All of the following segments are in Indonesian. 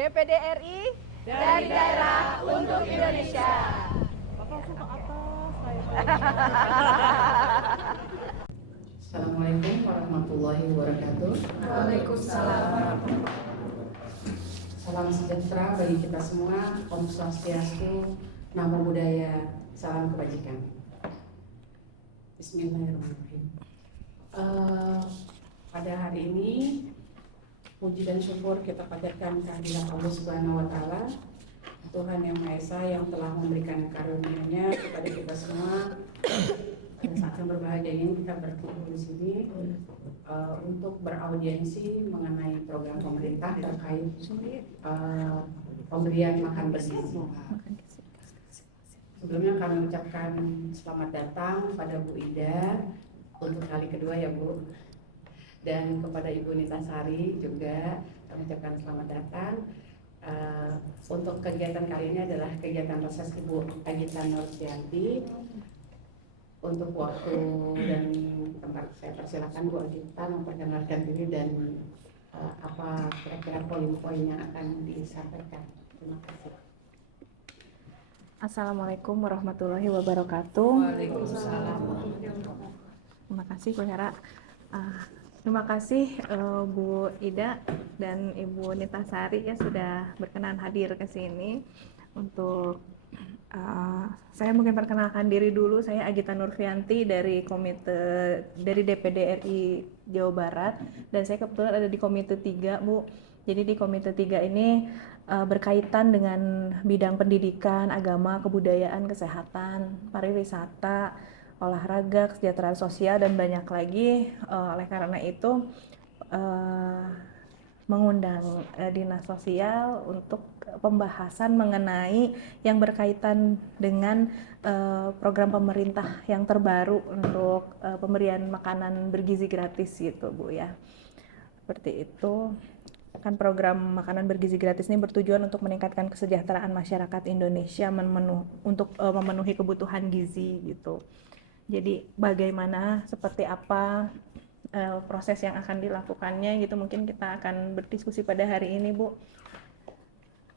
DPD RI dari daerah untuk Indonesia. Assalamualaikum warahmatullahi wabarakatuh. Waalaikumsalam. Salam sejahtera bagi kita semua. Om Swastiastu, Namo Buddhaya, salam kebajikan. Bismillahirrahmanirrahim. Pada hari ini puji dan syukur kita panjatkan kehadirat Allah Subhanahu wa Ta'ala, Tuhan Yang Maha Esa yang telah memberikan karunia-Nya kepada kita semua. Pada saat yang berbahagia ini kita berkumpul di sini untuk beraudiensi mengenai program pemerintah terkait pemberian makan bergizi. Sebelumnya kami ucapkan selamat datang pada Bu Ida untuk kali kedua ya Bu, dan kepada Ibu Nita Sari juga kami ucapkan selamat datang. Untuk kegiatan kali ini adalah kegiatan reses Ibu Agita Nurfianti. Untuk waktu dan tempat saya persilakan Bu Agita memperkenalkan diri dan apa kira-kira poin-poin yang akan disampaikan. Terima kasih. Assalamualaikum warahmatullahi wabarakatuh. Waalaikumsalam. Terima kasih Bu Hera. Terima kasih Bu Ida dan Ibu Nita Sari ya sudah berkenan hadir ke sini untuk saya mungkin perkenalkan diri dulu. Saya Agita Nurfianti dari DPD RI Jawa Barat, dan saya kebetulan ada di Komite 3 Bu. Jadi di Komite 3 ini berkaitan dengan bidang pendidikan, agama, kebudayaan, kesehatan, pariwisata, olahraga, kesejahteraan sosial, dan banyak lagi. Oleh karena itu mengundang Dinas Sosial untuk pembahasan mengenai yang berkaitan dengan program pemerintah yang terbaru untuk pemberian makanan bergizi gratis gitu Bu ya. Seperti itu. Kan program makanan bergizi gratis ini bertujuan untuk meningkatkan kesejahteraan masyarakat Indonesia untuk memenuhi kebutuhan gizi gitu. Jadi bagaimana, seperti apa proses yang akan dilakukannya gitu, mungkin kita akan berdiskusi pada hari ini Bu.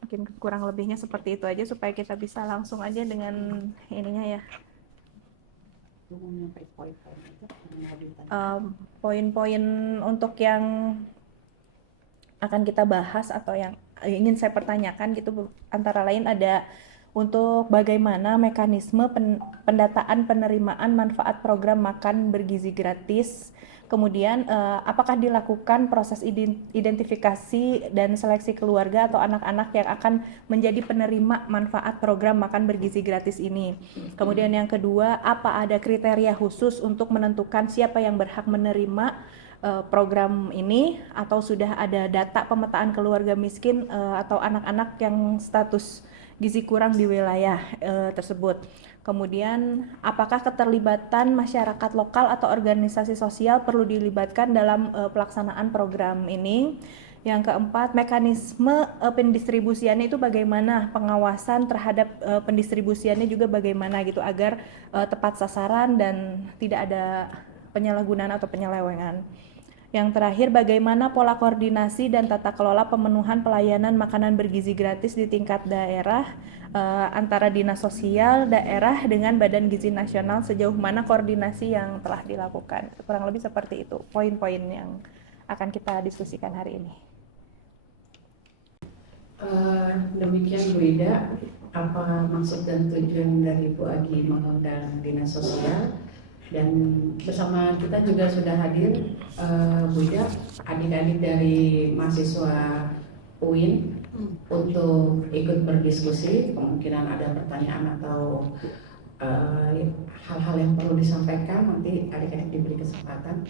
Mungkin kurang lebihnya seperti itu aja supaya kita bisa langsung aja dengan ininya ya. Poin-poin untuk yang akan kita bahas atau yang ingin saya pertanyakan gitu, antara lain ada untuk bagaimana mekanisme pendataan penerimaan manfaat program makan bergizi gratis, kemudian apakah dilakukan proses identifikasi dan seleksi keluarga atau anak-anak yang akan menjadi penerima manfaat program makan bergizi gratis ini. Kemudian yang kedua, apa ada kriteria khusus untuk menentukan siapa yang berhak menerima program ini, atau sudah ada data pemetaan keluarga miskin atau anak-anak yang status gizi kurang di wilayah tersebut. Kemudian apakah keterlibatan masyarakat lokal atau organisasi sosial perlu dilibatkan dalam pelaksanaan program ini. Yang keempat, mekanisme pendistribusiannya itu bagaimana, pengawasan terhadap pendistribusiannya juga bagaimana gitu agar tepat sasaran dan tidak ada penyalahgunaan atau penyelewengan. Yang terakhir, bagaimana pola koordinasi dan tata kelola pemenuhan pelayanan makanan bergizi gratis di tingkat daerah antara Dinas Sosial daerah dengan Badan Gizi Nasional, sejauh mana koordinasi yang telah dilakukan. Kurang lebih seperti itu poin-poin yang akan kita diskusikan hari ini. Demikian Bu Ida, apa maksud dan tujuan dari Bu Agi mengundang Dinas Sosial. Dan bersama kita juga sudah hadir Bu Ida, adik-adik dari mahasiswa UIN untuk ikut berdiskusi. Kemungkinan ada pertanyaan atau hal-hal yang perlu disampaikan, nanti adik-adik diberi kesempatan.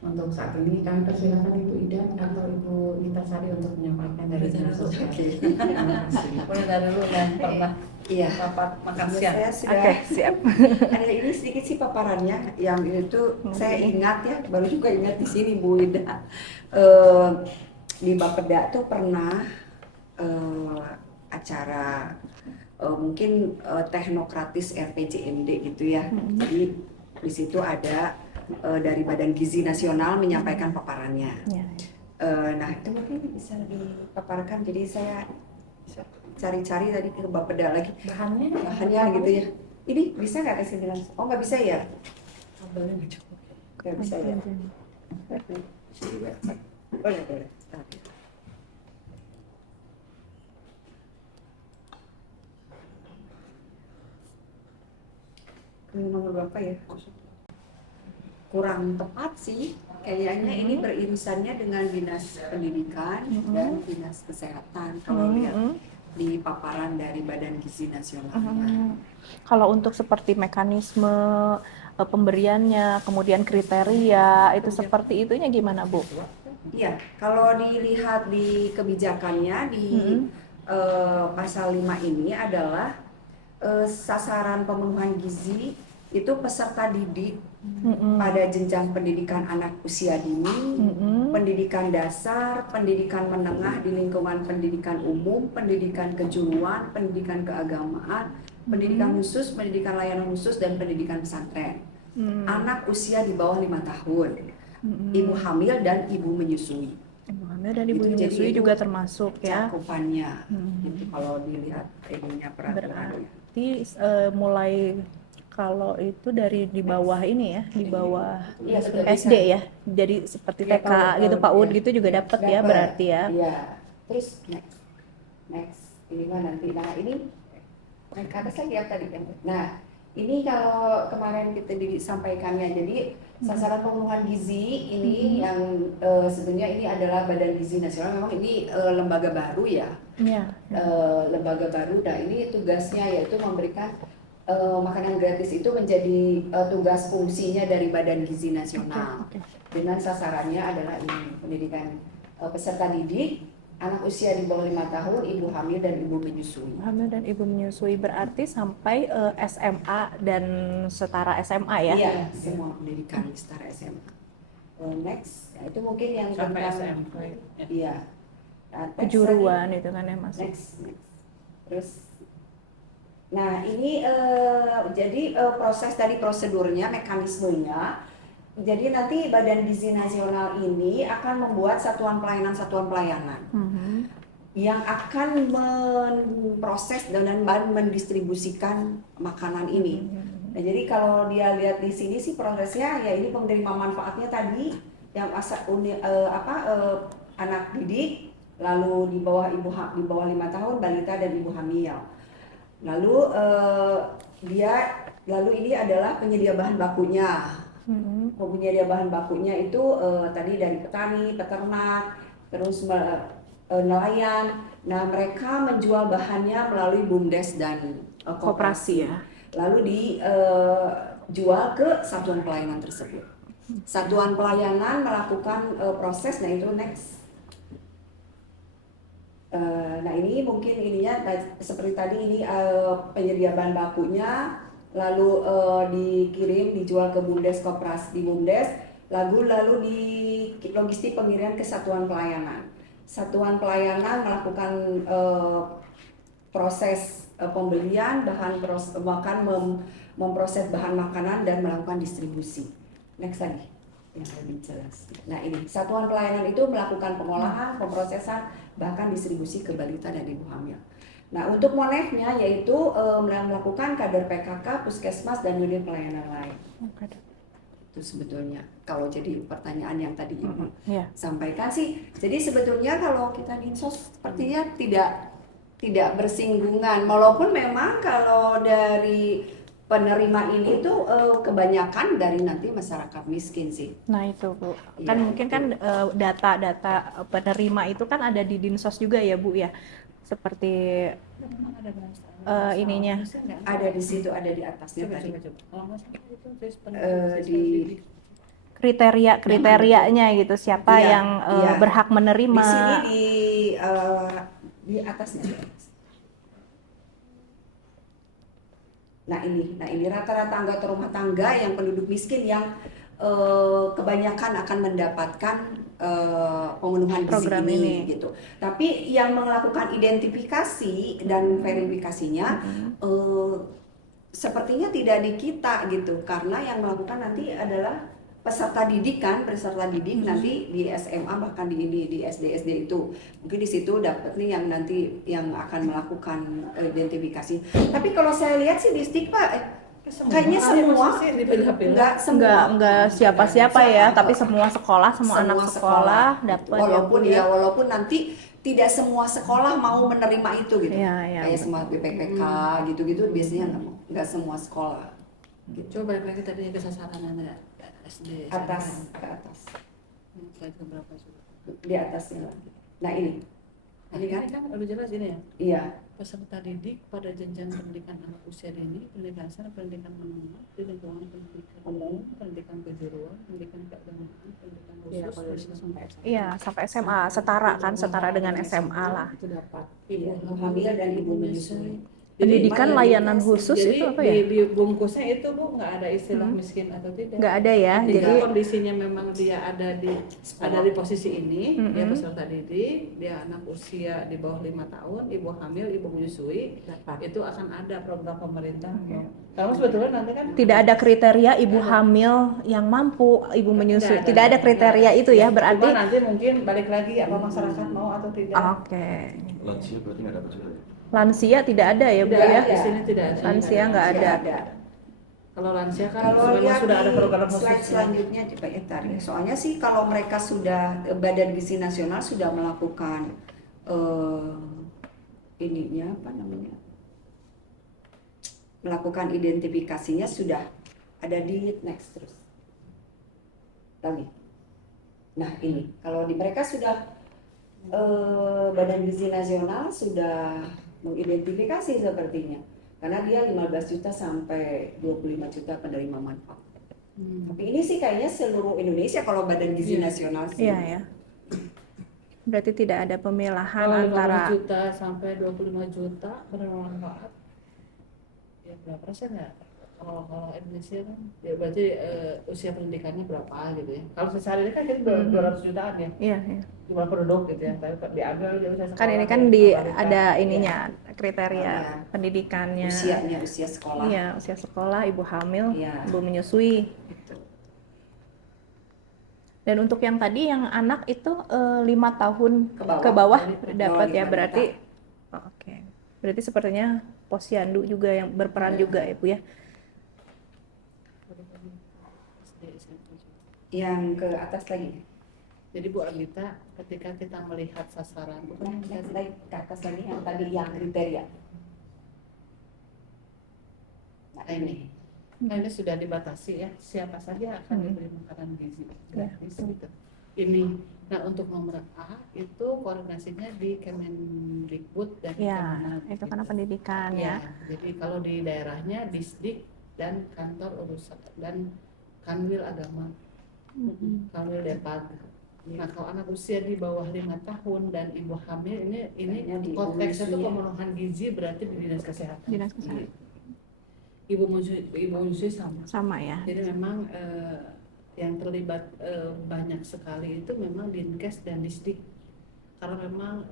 Untuk saat ini kami persilakan Ibu Ida atau Ibu Nita Sari untuk menyampaikan dari Dinas Sosial. Terima kasih. Boleh dulu dan pernah rapat makan siang. Saya sudah siap. ada ini sedikit sih paparannya, yang itu saya ingat ya, baru juga ingat di sini Bu Ida. Di Bapeda tuh pernah acara mungkin teknokratis RPJMD gitu ya. Jadi di situ ada dari Badan Gizi Nasional menyampaikan paparannya. Nah itu mungkin bisa dipaparkan. Jadi saya cari-cari tadi ke Bapeda lagi bahannya gitu ya. Ini bisa nggak kasih bilang? Oh nggak bisa ya? Kabelnya nggak cukup. Nggak bisa ya? Boleh boleh. Ini nomor berapa ya? Kurang tepat sih. Kayaknya ini beririsannya dengan dinas pendidikan dan dinas kesehatan kalau lihat di paparan dari Badan Gizi Nasional. Kalau untuk seperti mekanisme pemberiannya, kemudian kriteria, itu seperti itunya gimana, Bu? Iya, kalau dilihat di kebijakannya di pasal 5 ini adalah sasaran pemenuhan gizi itu peserta didik pada jenjang pendidikan anak usia dini, pendidikan dasar, pendidikan menengah di lingkungan pendidikan umum, pendidikan kejuruan, pendidikan keagamaan, pendidikan khusus, pendidikan layanan khusus, dan pendidikan pesantren. Anak usia di bawah 5 tahun, ibu hamil dan ibu menyusui. Ibu hamil dan ibu Itu jadi menyusui itu juga termasuk ya. Cakupannya, gitu, kalau dilihat ininya peraturannya. Berarti mulai kalau itu dari di bawah ini ya, di bawah Iya, betul, SD bisa. ya. Jadi seperti Iya, TK kalau- gitu, kalau PAUD dia- gitu juga dapat ya Dapat. berarti ya. Iya. Terus next ini mah nanti. Nah ini naik ke atas lagi ya tadi kan. Nah ini kalau kemarin kita disampaikannya, jadi sasaran pemenuhan gizi ini yang sebenarnya ini adalah Badan Gizi Nasional. Memang ini lembaga baru ya. Iya. Lembaga baru. Nah ini tugasnya yaitu memberikan makanan gratis itu menjadi tugas fungsinya dari Badan Gizi Nasional. Dengan sasarannya adalah ini pendidikan peserta didik, anak usia di bawah 5 tahun, ibu hamil dan ibu menyusui. Hamil dan ibu menyusui berarti sampai SMA dan setara SMA ya. Iya, semua pendidikan setara SMA. Next, ya, itu mungkin yang Sampai tentang SMP. iya. Nah, next Kejuruan lagi. itu kan ya masuk. Next. Terus, nah ini jadi proses dari prosedurnya, mekanismenya. Jadi nanti Badan Gizi Nasional ini akan membuat satuan pelayanan yang akan memproses dan mendistribusikan makanan ini. Nah, jadi kalau dia lihat di sini sih prosesnya ya ini penerima manfaatnya tadi yang anak didik, lalu di bawah 5 tahun balita dan ibu hamil. Lalu lalu ini adalah penyedia bahan bakunya. Penyedia bahan bakunya itu tadi dari petani, peternak, terus nelayan. Nah, mereka menjual bahannya melalui BUMDes dan koperasi ya. Lalu dijual ke satuan pelayanan tersebut. Satuan pelayanan melakukan proses, nah itu next. Nah ini mungkin ininya seperti tadi ini penyedia bahan bakunya, lalu dikirim dijual ke BUMDes, koperasi di BUMDes, lalu di logistik pengiriman ke satuan pelayanan. Satuan pelayanan melakukan proses pembelian memproses bahan makanan dan melakukan distribusi. Next lagi yang lebih jelas. Nah ini satuan pelayanan itu melakukan pengolahan, pemrosesan, bahkan distribusi ke balita dan ibu hamil. Nah untuk monefnya yaitu melakukan kader PKK, puskesmas dan unit pelayanan lain. Itu sebetulnya kalau jadi pertanyaan yang tadi Ibu sampaikan sih. Jadi sebetulnya kalau kita dinsos sepertinya tidak bersinggungan, walaupun memang kalau dari penerima ini tuh kebanyakan dari nanti masyarakat miskin sih. Nah itu Bu, kan Ya, mungkin kan data-data penerima itu kan ada di Dinsos juga ya Bu ya, seperti ininya. Ada di situ, ada di atasnya tadi. Di Kriteria-kriterianya gitu, siapa Iya, yang iya. berhak menerima. Di sini di atasnya. Nah ini rata-rata anggota rumah tangga yang penduduk miskin yang kebanyakan akan mendapatkan pemenuhan gizi Program ini. gitu. Tapi yang melakukan identifikasi dan verifikasinya sepertinya tidak di kita gitu, karena yang melakukan nanti adalah peserta didik nanti di SMA bahkan di SD itu mungkin di situ dapat nih yang nanti yang akan melakukan identifikasi. Tapi kalau saya lihat sih di STIK Pak kayaknya semua Enggak siapa-siapa ya, tapi semua sekolah, semua anak sekolah dapat. Walaupun nanti tidak semua sekolah mau menerima itu gitu. Iya, Kayak semua BPPK gitu-gitu biasanya nggak semua sekolah. Gitu. Coba balik lagi tadi ke sasaran anak SD. Ke atas. Slide ke berapa coba? Di atasnya lagi. Nah ini Kan lebih jelas ini ya. iya. Peserta didik pada jenjang pendidikan anak usia dini, pendidikan dasar, pendidikan menengah, di lingkungan pendidikan umum, pendidikan kejuruan, pendidikan keagamaan, pendidikan khusus, Iya, sampai SMA, setara dengan SMA lah. itu dapat. Ibu hamil dan ibu menyusui. Pendidikan layanan khusus Jadi itu apa ya? di bungkusnya itu Bu nggak ada istilah miskin atau tidak. Nggak ada ya, Ketika jadi kondisinya memang dia ada di posisi ini, dia peserta didik, dia anak usia di bawah 5 tahun, ibu hamil, ibu menyusui, itu akan ada program pemerintah. Kalau sebetulnya nanti kan tidak ada kriteria ibu hamil yang mampu, ibu menyusui. Tidak ada kriteria itu ya, Cuma berarti. nanti mungkin balik lagi apa masyarakat mau atau tidak. Oke. Lansia berarti nggak dapat juga. Lansia tidak ada ya Bu Tidak, ya? di sini tidak ada. Lansia nggak ada. Kalau lansia kan Kalau memang lihat sudah ada di program slide khusus. selanjutnya coba ya tarik. Soalnya sih kalau mereka sudah Badan Gizi Nasional sudah melakukan ininya apa namanya? Melakukan identifikasinya sudah ada di next terus. Lagi. Nah, ini kalau di mereka sudah Badan Gizi Nasional sudah mengidentifikasi sepertinya. Karena dia 15 juta sampai 25 juta penerima manfaat. Tapi ini sih kayaknya seluruh Indonesia kalau Badan Gizi Nasional sih. Iya ya. Berarti tidak ada pemilahan Kalau 15 antara juta sampai 25 juta penerima manfaat, ya berapa persen ya? Kalau Indonesia kan, ya berarti usia pendidikannya berapa gitu ya? Kalau sehari ini kan kita 200 jutaan ya, Iya, iya. jumlah penduduk gitu ya. Tapi diambil dia usia Kan ini sekolah, kan balita. ada ininya kriteria Iya. pendidikannya. Usia sekolah. Iya, usia sekolah, ibu hamil, Iya. ibu menyusui. Gitu. Dan untuk yang tadi yang anak itu 5 tahun Ke bawah. dapat ya, Balita. berarti oke. Berarti sepertinya posyandu juga yang berperan juga ya Bu ya. Yang ke atas lagi. Jadi Bu Anita, ketika kita melihat sasaran, Next slide ke atas lagi yang tadi yang kriteria. Nah, ini. nah ini sudah dibatasi ya, siapa saja akan diberi makanan gizi gratis gitu. Ini, nah untuk nomor A itu koordinasinya di Kemendikbud dan Ya, Kemenak, itu gitu. karena pendidikan Ya, ya. jadi kalau di daerahnya Disdik dan kantor urusan dan Kanwil Agama, Kanwil Depad. Nah kalau anak usia di bawah 5 tahun dan ibu hamil ini Kayaknya di konteksnya itu Indonesia. pemenuhan gizi berarti di dinas kesehatan. Dinas kesehatan. Ibu menyusui sama. Sama ya. Jadi memang yang terlibat banyak sekali itu memang Dinkes dan Disdik karena memang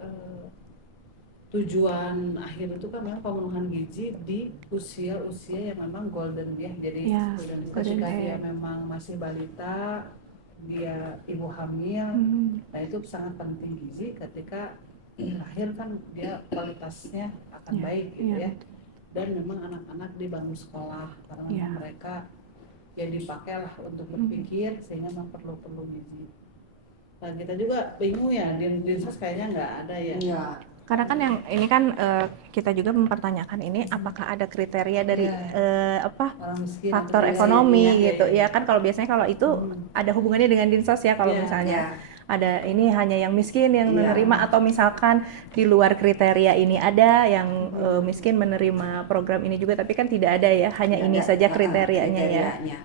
tujuan akhir itu kan memang pemenuhan gizi di usia-usia yang memang golden ya. Jadi Ya, ketika golden dia age. memang masih balita, dia ibu hamil, nah itu sangat penting gizi ketika lahir kan dia kualitasnya akan Ya, baik gitu ya. ya. Dan memang anak-anak di bangku sekolah karena Ya. mereka ya dipakailah untuk berpikir sehingga memang perlu gizi. Nah kita juga bingung ya di Dinsos kayaknya nggak ada ya. Iya. Karena kan yang ini kan kita juga mempertanyakan ini apakah ada kriteria dari Orang miskin faktor atau ekonomi biasanya, gitu ya kan, kalau biasanya kalau itu ada hubungannya dengan Dinsos ya kalau Iya, misalnya Ya. ada ini hanya yang miskin yang Iya. menerima atau misalkan di luar kriteria ini ada yang miskin menerima program ini juga, tapi kan tidak ada ya, hanya ini Ada, saja kriterianya ya.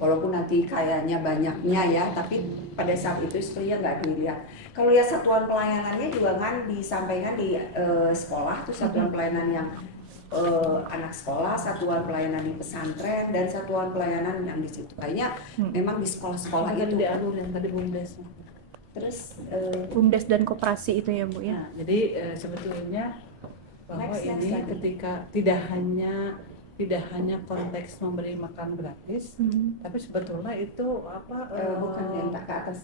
Walaupun nanti kayaknya banyaknya ya, tapi pada saat itu sebenarnya nggak dilihat. Kalau lihat satuan pelayanannya juga kan disampaikan di sekolah tuh satuan pelayanan yang anak sekolah, satuan pelayanan di pesantren, dan satuan pelayanan yang di situ. Kayaknya memang di sekolah-sekolah Kan itu. di alur yang tadi BUMDes. Terus BUMDes dan koperasi itu ya Bu ya. Nah, jadi sebetulnya bahwa Next ini lagi. ketika tidak hanya tidak hanya konteks memberi makan gratis, tapi sebetulnya itu apa? Bukan yang tak ke atas.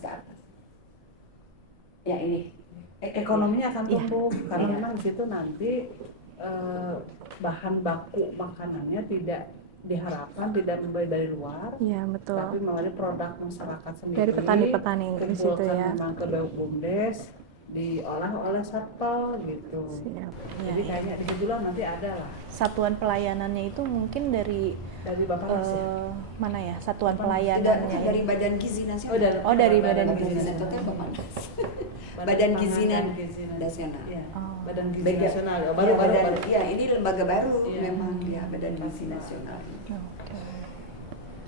Ya ini. Ekonominya akan tumbuh karena Iya. memang di situ nanti bahan baku makanannya tidak diharapkan tidak membeli dari luar, Iya, betul. tapi melalui produk masyarakat sendiri Dari petani-petani di situ kumpulkan ya. memang ke BUMDes, diolah oleh satpol gitu. Siap. Iya, Jadi iya. kayaknya di situ nanti ada lah Satuan pelayanannya itu mungkin dari Bapak Nas ya? mana ya? Satuan Apa? pelayanannya. Tidak, dari Badan Gizi Nasional. Oh, dari Badan Gizi Nasional. Badan Gizi Nasional. Nasional. Iya. Oh. Badan Gizi Beda. Nasional. Ya, Baru badan, ya ini lembaga baru Iya. memang ya Badan Gizi Nasional. Oke.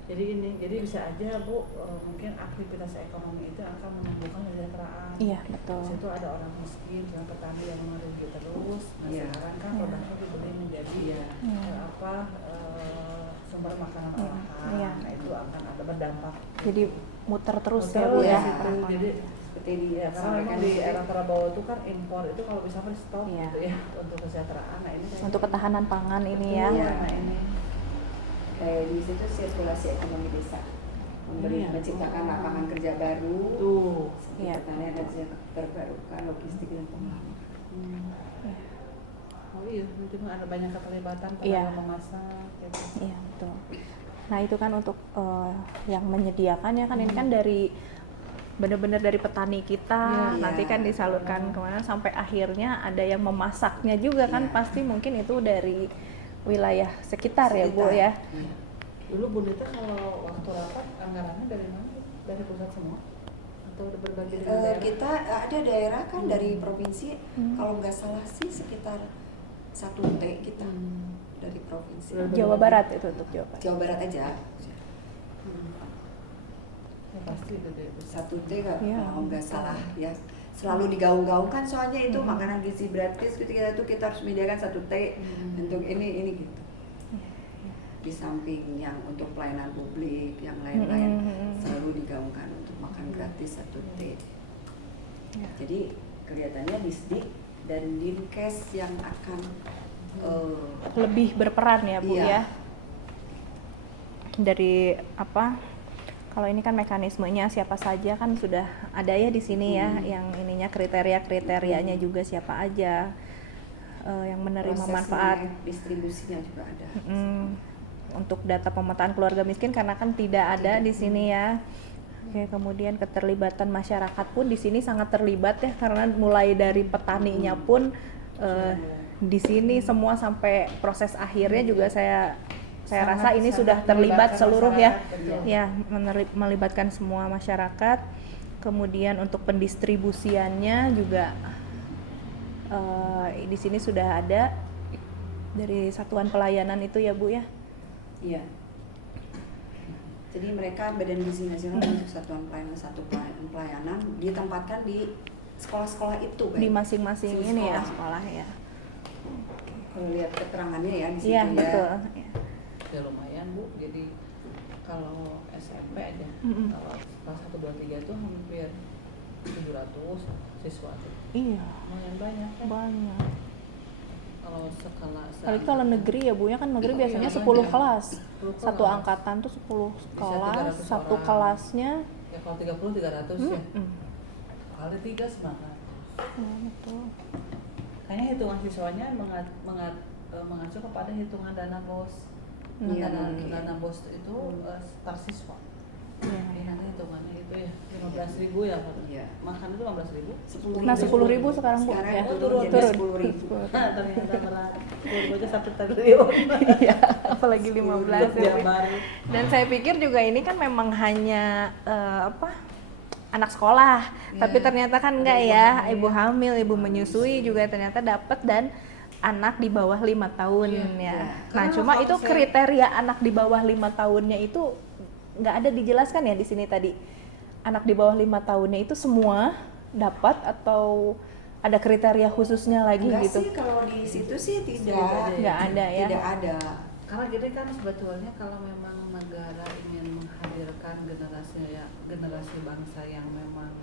Jadi bisa aja Bu, mungkin aktivitas ekonomi itu akan menumbuhkan kesejahteraan. Iya, betul. Di situ ada orang miskin, ada petani yang merugi terus. Nah Iya. sekarang kan Iya. produknya dibeli menjadi Iya. sumber makanan Iya. olahan. Iya. Nah itu akan ada berdampak. Jadi muter terus ya, Betul, Bu ya. situ. Jadi Seperti ya karena memang di era Prabowo itu kan impor itu kalau bisa stop Iya. gitu ya untuk kesejahteraan. Nah ini Untuk ketahanan pangan ini ya. Iya. Nah ini kayak di situ sirkulasi ekonomi desa, Iya. menciptakan lapangan kerja baru, tuh. Iya. pertanian dan terbarukan, logistik dan pengolahan. Oh iya, nanti mah ada banyak keterlibatan Iya. pada memasak gitu. Iya, betul. Nah, itu kan untuk yang menyediakan ya kan ini kan dari benar-benar dari petani kita, Iya. nanti kan disalurkan kemana sampai akhirnya ada yang memasaknya juga kan Iya. pasti mungkin itu dari wilayah sekitar ya Bu ya. Iya. Dulu Bu Dita kalau waktu rapat anggarannya dari mana? Dari pusat semua? Atau berbagi dengan daerah? Kita ada daerah kan dari provinsi, Hmm. kalau nggak salah sih sekitar 1 T kita dari provinsi. Jawa Barat itu untuk Jawa Barat. Jawa Barat aja. Ya, pasti gede. 1 T Iya. kalau nggak salah ya. Selalu digaung-gaungkan soalnya itu Hmm. makanan gizi gratis ketika itu kita harus menyediakan 1 T untuk ini gitu. Di samping yang untuk pelayanan publik yang lain-lain selalu digaungkan untuk makan gratis 1 T. Ya. Jadi kelihatannya Disdik dan Dinkes yang akan Lebih berperan ya Bu Iya. ya. Dari apa? Kalau ini kan mekanismenya siapa saja kan sudah ada ya di sini ya, yang ininya kriteria-kriterianya juga siapa aja yang menerima prosesnya, manfaat. distribusinya juga ada. Untuk data pemetaan keluarga miskin karena kan tidak ada di sini ya. Oke, kemudian keterlibatan masyarakat pun di sini sangat terlibat ya karena mulai dari petaninya pun di sini semua sampai proses akhirnya juga saya rasa ini sudah terlibat melibatkan seluruh ya. masyarakat, Ya, melibatkan semua masyarakat. Kemudian untuk pendistribusiannya juga di sini sudah ada dari satuan pelayanan itu ya Bu ya. Iya. Jadi mereka Badan Gizi Nasional untuk satuan pelayanan ditempatkan di sekolah-sekolah itu, Di masing-masing Di ini ya sekolah. sekolah ya. Kalau lihat keterangannya ya di situ Iya, ya. betul. Ya. Ya lumayan Bu, jadi kalau SMP aja, Mm-mm. kalau kelas 1, 2, 3 itu hampir 700 siswa tuh. Iya, Lumayan banyak kan? banyak. Kalau sekelas Apalagi kalau negeri ya Bu ya kan negeri biasanya 10 kelas. Satu angkatan tuh 10 kelas, 300 satu orang. kelasnya. Ya kalau 30, 300 ya. Kali 3 900. Ya, betul. Kayaknya hitungan siswanya mengacu kepada hitungan dana BOS. Iya, Dana, mungkin. dana BOS itu per siswa. Iya. Ini nanti hitungannya gitu ya, 15.000 ya Pak? Iya. Makan itu 15.000? 10.000. Nah, 10.000 sekarang Bu. Sekarang Ya. turun jadi Turun. 10.000. Nah, ternyata malah 10.000 aja 1 triliun. Iya, apalagi 15 ya. Bu. Jabar. Dan saya pikir juga ini kan memang hanya anak sekolah, tapi ternyata kan enggak ya, ibu hamil, ibu menyusui juga ternyata dapat dan anak di bawah 5 tahun ya. Nah, Karena cuma waktu itu saya- kriteria anak di bawah 5 tahunnya itu nggak ada dijelaskan ya di sini tadi. Anak di bawah 5 tahunnya itu semua dapat atau ada kriteria khususnya lagi Enggak gitu? sih kalau di situ sih Segitu tidak. aja ya? Nggak ada ya. Tidak ada. Karena gini kan sebetulnya kalau memang negara ingin menghadirkan generasi bangsa yang memang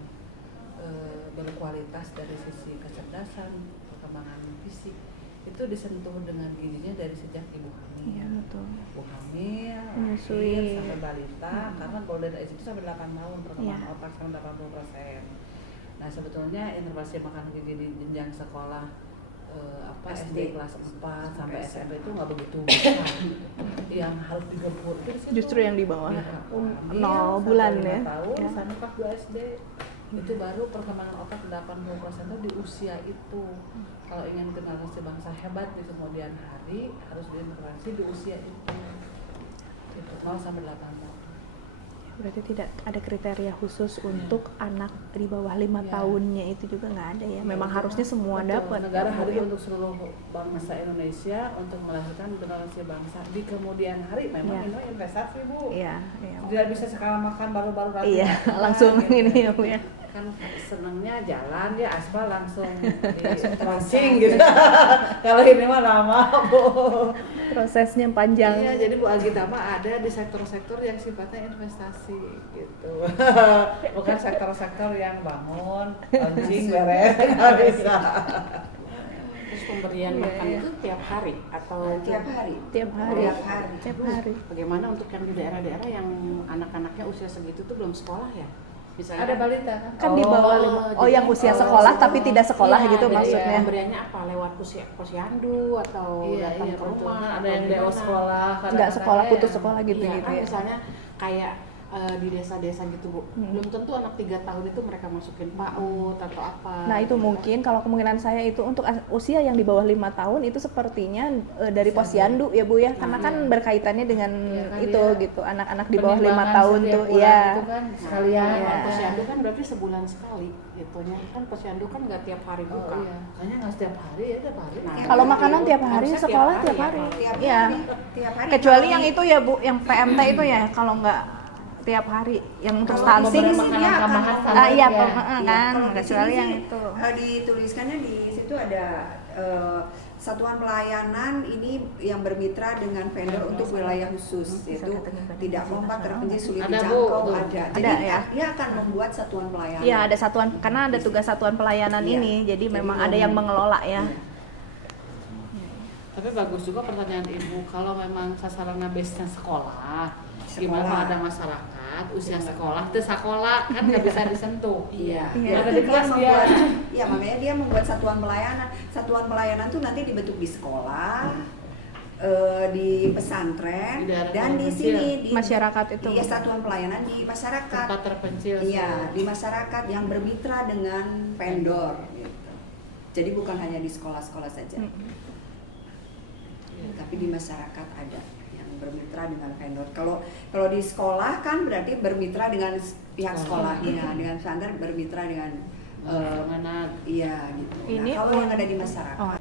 berkualitas dari sisi kecerdasan, perkembangan fisik, itu disentuh dengan gizinya dari sejak ibu hamil. Iya betul. Ibu hamil, Menyusui. lahir, sampai balita, karena golden age itu sampai 8 tahun perkembangan Iya. otak sampai 80%. Nah sebetulnya intervensi makan gizi di jenjang sekolah SD kelas 4 sampai SMP itu nggak begitu besar. Yang harus digempur itu di situ. Justru yang di bawah Ya, 0 bulan ya. tahun Ya. sampai kelas 2 SD itu baru perkembangan otak 80% itu di usia itu. Kalau ingin generasi bangsa hebat di kemudian hari harus diintervensi di usia itu. Itu 0 sampai 8 tahun. Berarti tidak ada kriteria khusus untuk anak di bawah 5 Ya. tahunnya itu juga nggak ada ya. Memang harusnya semua Betul. dapat. Negara hadir untuk seluruh bangsa Indonesia untuk melahirkan generasi bangsa di kemudian hari. Memang Ya. ini investasi Bu. Iya, iya. Tidak bisa sekarang makan baru-baru ratu Iya, makan, langsung gitu. ini ya Bu ya. Kan senangnya jalan dia aspal langsung launching gitu. Kalau ini mah lama Bu. Prosesnya panjang. Iya, jadi Bu Agita mah ada di sektor-sektor yang sifatnya investasi gitu. Bukan sektor-sektor yang bangun, launching, beres, nggak bisa. Terus pemberian makan itu tiap hari atau Tiap hari. Tiap hari. Tiap hari. Tiap hari. Bagaimana untuk yang di daerah-daerah yang anak-anaknya usia segitu tuh belum sekolah ya? Misalnya Ada balita kan? Kan di bawah jadi yang usia sekolah tapi tidak sekolah iya, gitu jadi maksudnya. pemberiannya apa? Lewat posyandu atau Iya, datang iya ke betul. rumah? Kan ada atau yang DO gimana? sekolah, Nggak kadang-kadang sekolah, putus yang- sekolah gitu Iya, gitu kan ya. misalnya kayak di desa-desa gitu Bu, belum tentu anak 3 tahun itu mereka masukin PAUD atau apa. Nah itu mungkin kalau kemungkinan saya itu untuk usia yang di bawah 5 tahun itu sepertinya dari posyandu ya Bu ya, karena kan berkaitannya dengan Iya kan itu dia gitu anak-anak di bawah 5 penimbangan tahun setiap tuh bulan ya. itu kan sekalian. Iya. Kalau posyandu kan berarti sebulan sekali gitunya, kan posyandu kan nggak tiap hari Oh buka. iya, kayaknya nggak setiap hari ya, tiap hari. Nah, Kalau makanan tiap hari, harusnya sekolah tiap tiap hari hari. ya, Tiap Iya. hari. Tiap hari. Kecuali Kalau yang di- itu ya Bu, yang PMT itu ya kalau nggak tiap hari yang untuk Kalau stunting. di sini dia akan tambahan membuat- Ah iya, Iya. kan Kalau di kecuali sini yang sih, itu. dituliskannya di situ ada satuan pelayanan ini yang bermitra dengan vendor untuk wilayah khusus, yaitu tidak lompat terpencil sulit Ada, Bu. dijangkau Tuh. ada. Jadi Ada, ya. dia akan membuat satuan pelayanan. Iya ada satuan, karena ada tugas satuan pelayanan Iya. ini, jadi Jadi memang yang- ada yang mengelola ya. Tapi bagus juga pertanyaan Ibu, kalau memang sasarannya base-nya sekolah, gimana Sekolah. kalau ada masyarakat usia sekolah, itu sekolah kan nggak bisa disentuh. Iya. Iya. Ada di kelas dia. Iya, makanya dia membuat satuan pelayanan. Satuan pelayanan tuh nanti dibentuk di sekolah, di pesantren, Di daerah dan di terpencil. sini di Masyarakat itu. Iya, satuan pelayanan di masyarakat. Tempat terpencil. Iya, di masyarakat yang bermitra dengan vendor gitu. Jadi bukan hanya di sekolah-sekolah saja, tapi di masyarakat ada yang bermitra dengan vendor. Kalau di sekolah kan berarti bermitra dengan pihak sekolahnya, dengan pesantren bermitra dengan Mana? iya gitu. Ini Nah, kalau yang ada di masyarakat, Oh.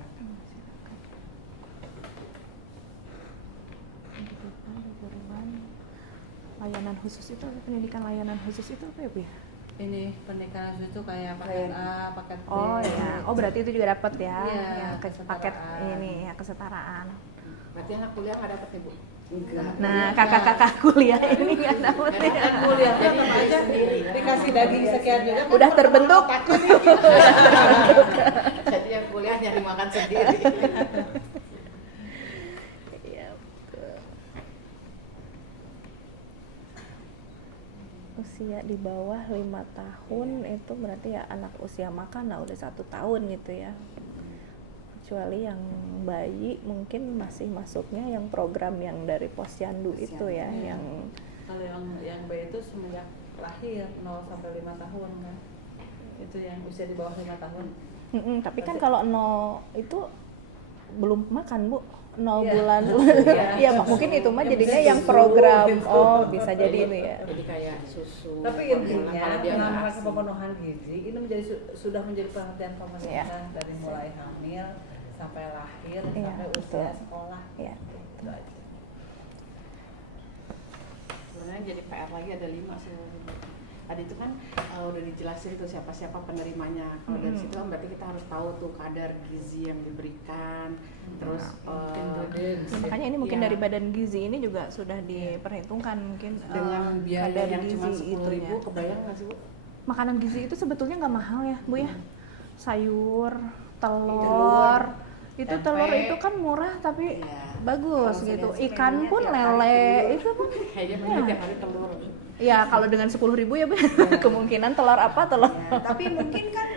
Layanan khusus itu, pendidikan layanan khusus itu apa ya Bu ya? Ini pernikahan itu kayak paket A, paket B. Oh ya, oh berarti itu juga dapat ya, Iya, yang paket kesetaraan. ini ya kesetaraan. Berarti anak kuliah nggak dapat nih Bu? enggak. Nah kakak-kakak kuliah ini nggak dapat ya. Kan kuliah kan tetap aja dikasih daging sekian juga. kan Udah terbentuk. Jadi yang kuliah nyari makan sendiri. Iya, betul. Usia di bawah 5 tahun itu berarti ya anak usia makan udah 1 tahun gitu ya. Kecuali yang bayi mungkin masih masuknya yang program yang dari posyandu itu ya, Iya. yang Kalau yang B itu semenjak lahir 0 sampai 5 tahun kan. Itu yang usia di bawah 5 tahun. tapi kan kalau 0 itu belum makan Bu, 0 Iya. bulan. Iya. Iya, mungkin itu mah Yang jadinya bisa yang susu program. gitu. Oh, bisa jadi itu ya. Jadi kayak susu. Tapi formula, intinya kalau dia nggak dalam ASI. pemenuhan gizi ini menjadi sudah menjadi perhatian pemerintah Iya. dari mulai hamil sampai lahir Iya, sampai betul. usia sekolah. Iya. Itu aja. Sebenarnya jadi PR lagi ada 5 sebenarnya. Tadi itu kan udah dijelasin tuh siapa-siapa penerimanya. Kalau dari situ kan berarti kita harus tahu tuh kadar gizi yang diberikan. Terus Ingredients. Ya, makanya ini mungkin Iya. dari badan gizi ini juga sudah diperhitungkan mungkin dengan biaya kadar yang cuma gizi 10.000 itunya. kebayang nggak sih Bu? Makanan gizi itu sebetulnya nggak mahal ya Bu ya, sayur, telur, Itu tempe. telur itu kan murah tapi Iya. bagus Kalau gitu. saya Ikan pengennya pun tiap hari lele telur. itu pun Kayaknya Ya. pengen tiap hari telur. ya kalau dengan 10.000 ya Bu, kemungkinan telur apa telur. Ya, tapi mungkin kan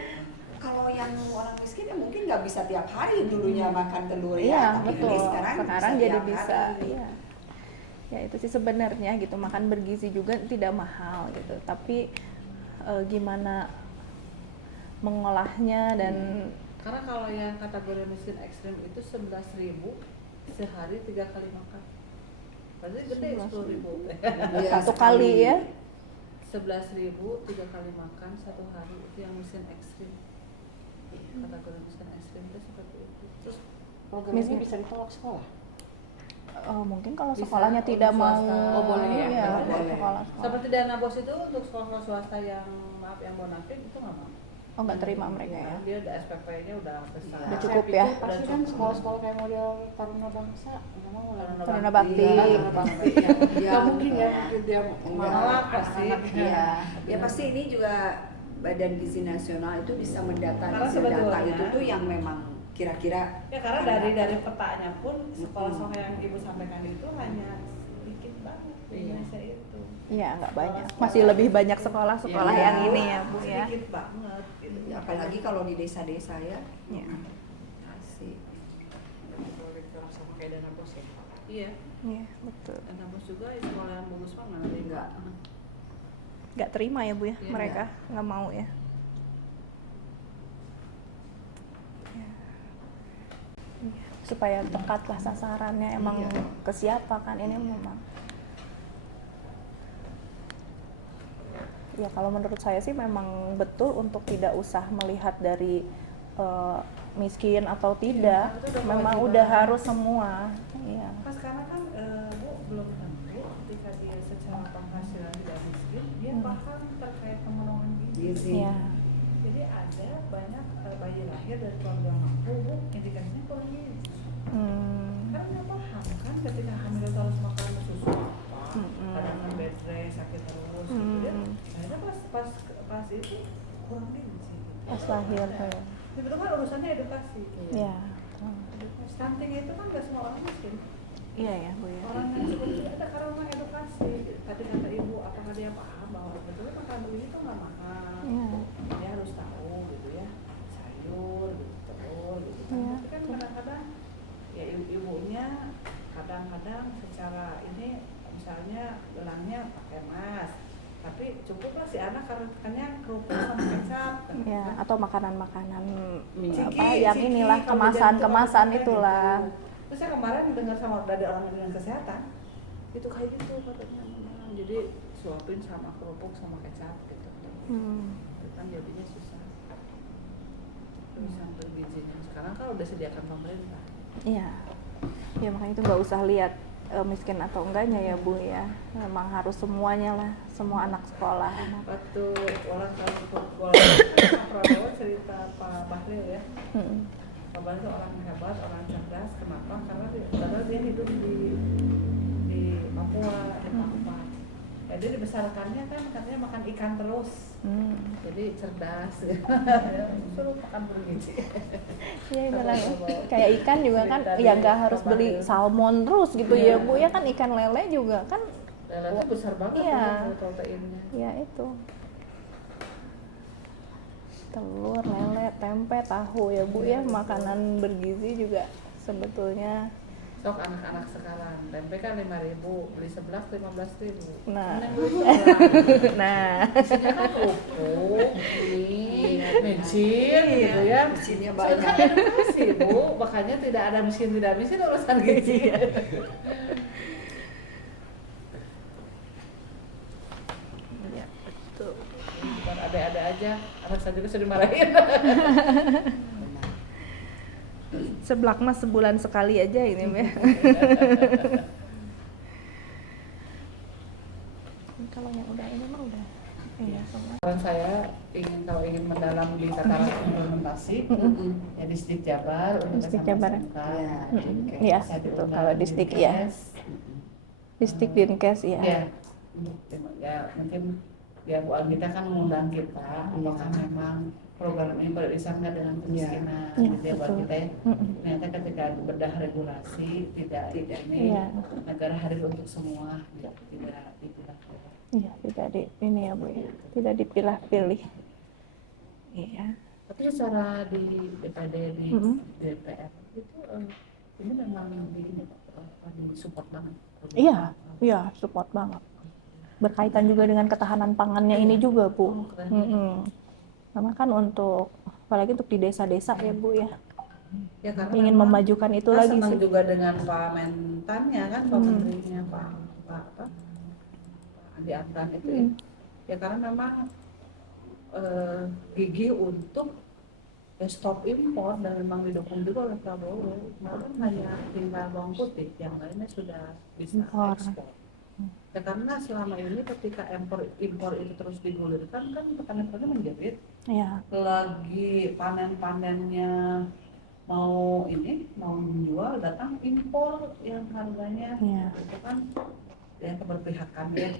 kalau yang orang miskin ya mungkin nggak bisa tiap hari dulunya makan telur Iya, ya. Tapi betul. ini sekarang jadi tiap bisa. hari. Iya. Ya itu sih sebenarnya gitu, makan bergizi juga tidak mahal gitu. Tapi gimana mengolahnya dan Karena kalau yang kategori miskin ekstrim itu 11.000 sehari 3 kali makan. Berarti gede 10.000. Iya, satu sekali. kali ya. 11.000 3 kali makan satu hari itu yang miskin ekstrim. Kategori miskin ekstrim itu seperti itu. Terus Program ini bisa ditolak sekolah. Mungkin kalau Bisa, sekolahnya untuk tidak mau swasta. Oh, boleh ya? Iya, Boleh. sekolah. seperti dana bos itu untuk sekolah swasta yang maaf yang bonafit itu nggak mau. Oh, nggak terima mereka ya. Dia udah SPP-nya udah besar. Udah cukup ya. Pasti kan sekolah-sekolah kayak model Taruna Bangsa, memang Taruna Bakti. Iya, Taruna Bakti. Iya, Nggak mungkin ya, mungkin dia Menolak pasti. Iya. Ya pasti ini juga Badan Gizi Nasional itu bisa mendata Karena hasil data sebetulnya- itu tuh yang memang kira-kira Ya karena dari petanya pun sekolah-sekolah yang ibu sampaikan itu hanya sedikit banget di Indonesia itu. Iya, nggak banyak. Masih lebih banyak sekolah-sekolah Iya. yang ini ya, Bu ya. Sedikit banget gitu. Ya, apalagi kalau di desa-desa ya. Iya. Asik. sama kayak dana bos ya. Iya. Iya, betul. Dan kampus juga sekolah yang bagus banget ada yang Enggak. Nggak terima ya, Bu ya, Iya, mereka nggak mau ya. Ya. Iya, supaya tekatlah sasarannya emang Iya. ke siapa kan ini memang. Ya kalau menurut saya sih memang betul untuk tidak usah melihat dari miskin atau tidak, itu udah memang kewajiban. udah harus semua. Iya. Pas karena kan Bu belum tentu ketika dia secara penghasilan tidak miskin, dia paham terkait pemenuhan gizi. Gizi. Iya. Jadi ada banyak bayi lahir dari keluarga mampu, Bu, indikasinya kurang gizi. Karena nggak paham kan ketika hamil itu harus makan susu apa, kadang kan bed rest, sakit terus, gitu ya. Akhirnya pas itu kurang gizi. Pas lahir tuh ya. Itu kan urusannya edukasi. Iya. Stunting itu kan nggak semua orang miskin. Iya ya, Bu ya. Orang yang seperti itu ada karena orang edukasi. Tadi kata ibu, apakah dia paham bahwa sebetulnya makan begini itu nggak mahal. Iya. Dia harus tahu gitu ya, sayur, gitu, telur, gitu kan. Iya. Tapi kan kadang-kadang ya ibunya kadang-kadang secara ini misalnya gelangnya pakai emas, tapi cukuplah si anak karena kerupuk sama kecap. Ya, atau makanan-makanan Ciki, apa yang ciki, inilah kalau kemasan-kemasan jadi itu itulah. gitu. Terus saya kemarin dengar sama dari orang dengan kesehatan itu kayak gitu katanya memang. Jadi suapin sama kerupuk sama kecap gitu. Itu kan jadinya susah. Terus sampai gizinya sekarang kan udah sediakan pemerintah. Iya. Ya makanya itu nggak usah lihat miskin atau enggaknya ya, Bu ya. Memang harus semuanya lah, semua anak sekolah. Waktu orang kalau sekolah Pak Prabowo cerita Pak Bahlil ya. Pak Bahlil itu orang hebat, orang cerdas. Kenapa? Karena padahal dia hidup di Papua, di Papua. Ya, dia dibesarkannya kan katanya makan ikan terus. Jadi cerdas. Suruh makan bergizi. Iya, bilang kayak ikan juga kan ya nggak harus beli salmon terus gitu ya, Bu ya, kan ikan lele juga kan. Lele itu besar banget Iya. ya, proteinnya. Ya itu. Telur, lele, tempe, tahu ya, Bu ya, makanan bergizi juga sebetulnya. Sok anak-anak sekarang, tempe kan 5.000, beli 11 15.000. Nah. Mending beli 11. Nah, Isinya kan kerupuk, mie, micin gitu ya. Mesinnya Soalnya banyak. kan edukasi, Bu, makanya tidak ada miskin tidak miskin urusan gizi. ya betul. Bukan ada-ada aja, anak saya juga sudah dimarahin. Seblak mas sebulan sekali aja ini ya. Kalau yang udah ini mah udah. Iya, semua. Saran saya kalau ingin mendalam di tataran implementasi, ya Distrik Jabar, Distrik Jabar. Ya, Iya, itu kalau distrik ya. Distrik Dinkes ya. Ya, ya mungkin ya Bu Anggita kan mengundang kita, apakah memang program ini pada disangka dengan kemiskinan Iya, gitu ya buat betul. kita ya. Mm-mm. Ternyata ketika bedah regulasi tidak ini Iya. negara hadir untuk semua tidak dipilah. Iya, tidak di ini ya Bu ya, tidak dipilah-pilih. Iya. Tapi secara di DPD di Mm-mm. DPR itu ini memang di support banget. Iya, iya, support banget. Berkaitan juga dengan ketahanan pangannya ini juga Bu. Oh, keren. Mm-mm. Karena kan untuk apalagi untuk di desa-desa ya Bu ya, Ya, karena ingin memang memajukan itu kita lagi senang sih. juga dengan Pak Mentannya kan, Pak Hmm. Menterinya Pak Andi Amran itu ya. Hmm. Ya karena memang gigih untuk stop impor dan memang didukung juga oleh Prabowo. Kemarin hanya tinggal bawang putih, yang lainnya sudah bisa Impor. ekspor. Ya karena selama ini ketika impor itu terus digulirkan kan petani-petani menjerit, Iya. lagi panen-panennya mau menjual datang impor yang harganya Iya. itu kan ya keberpihakan ya.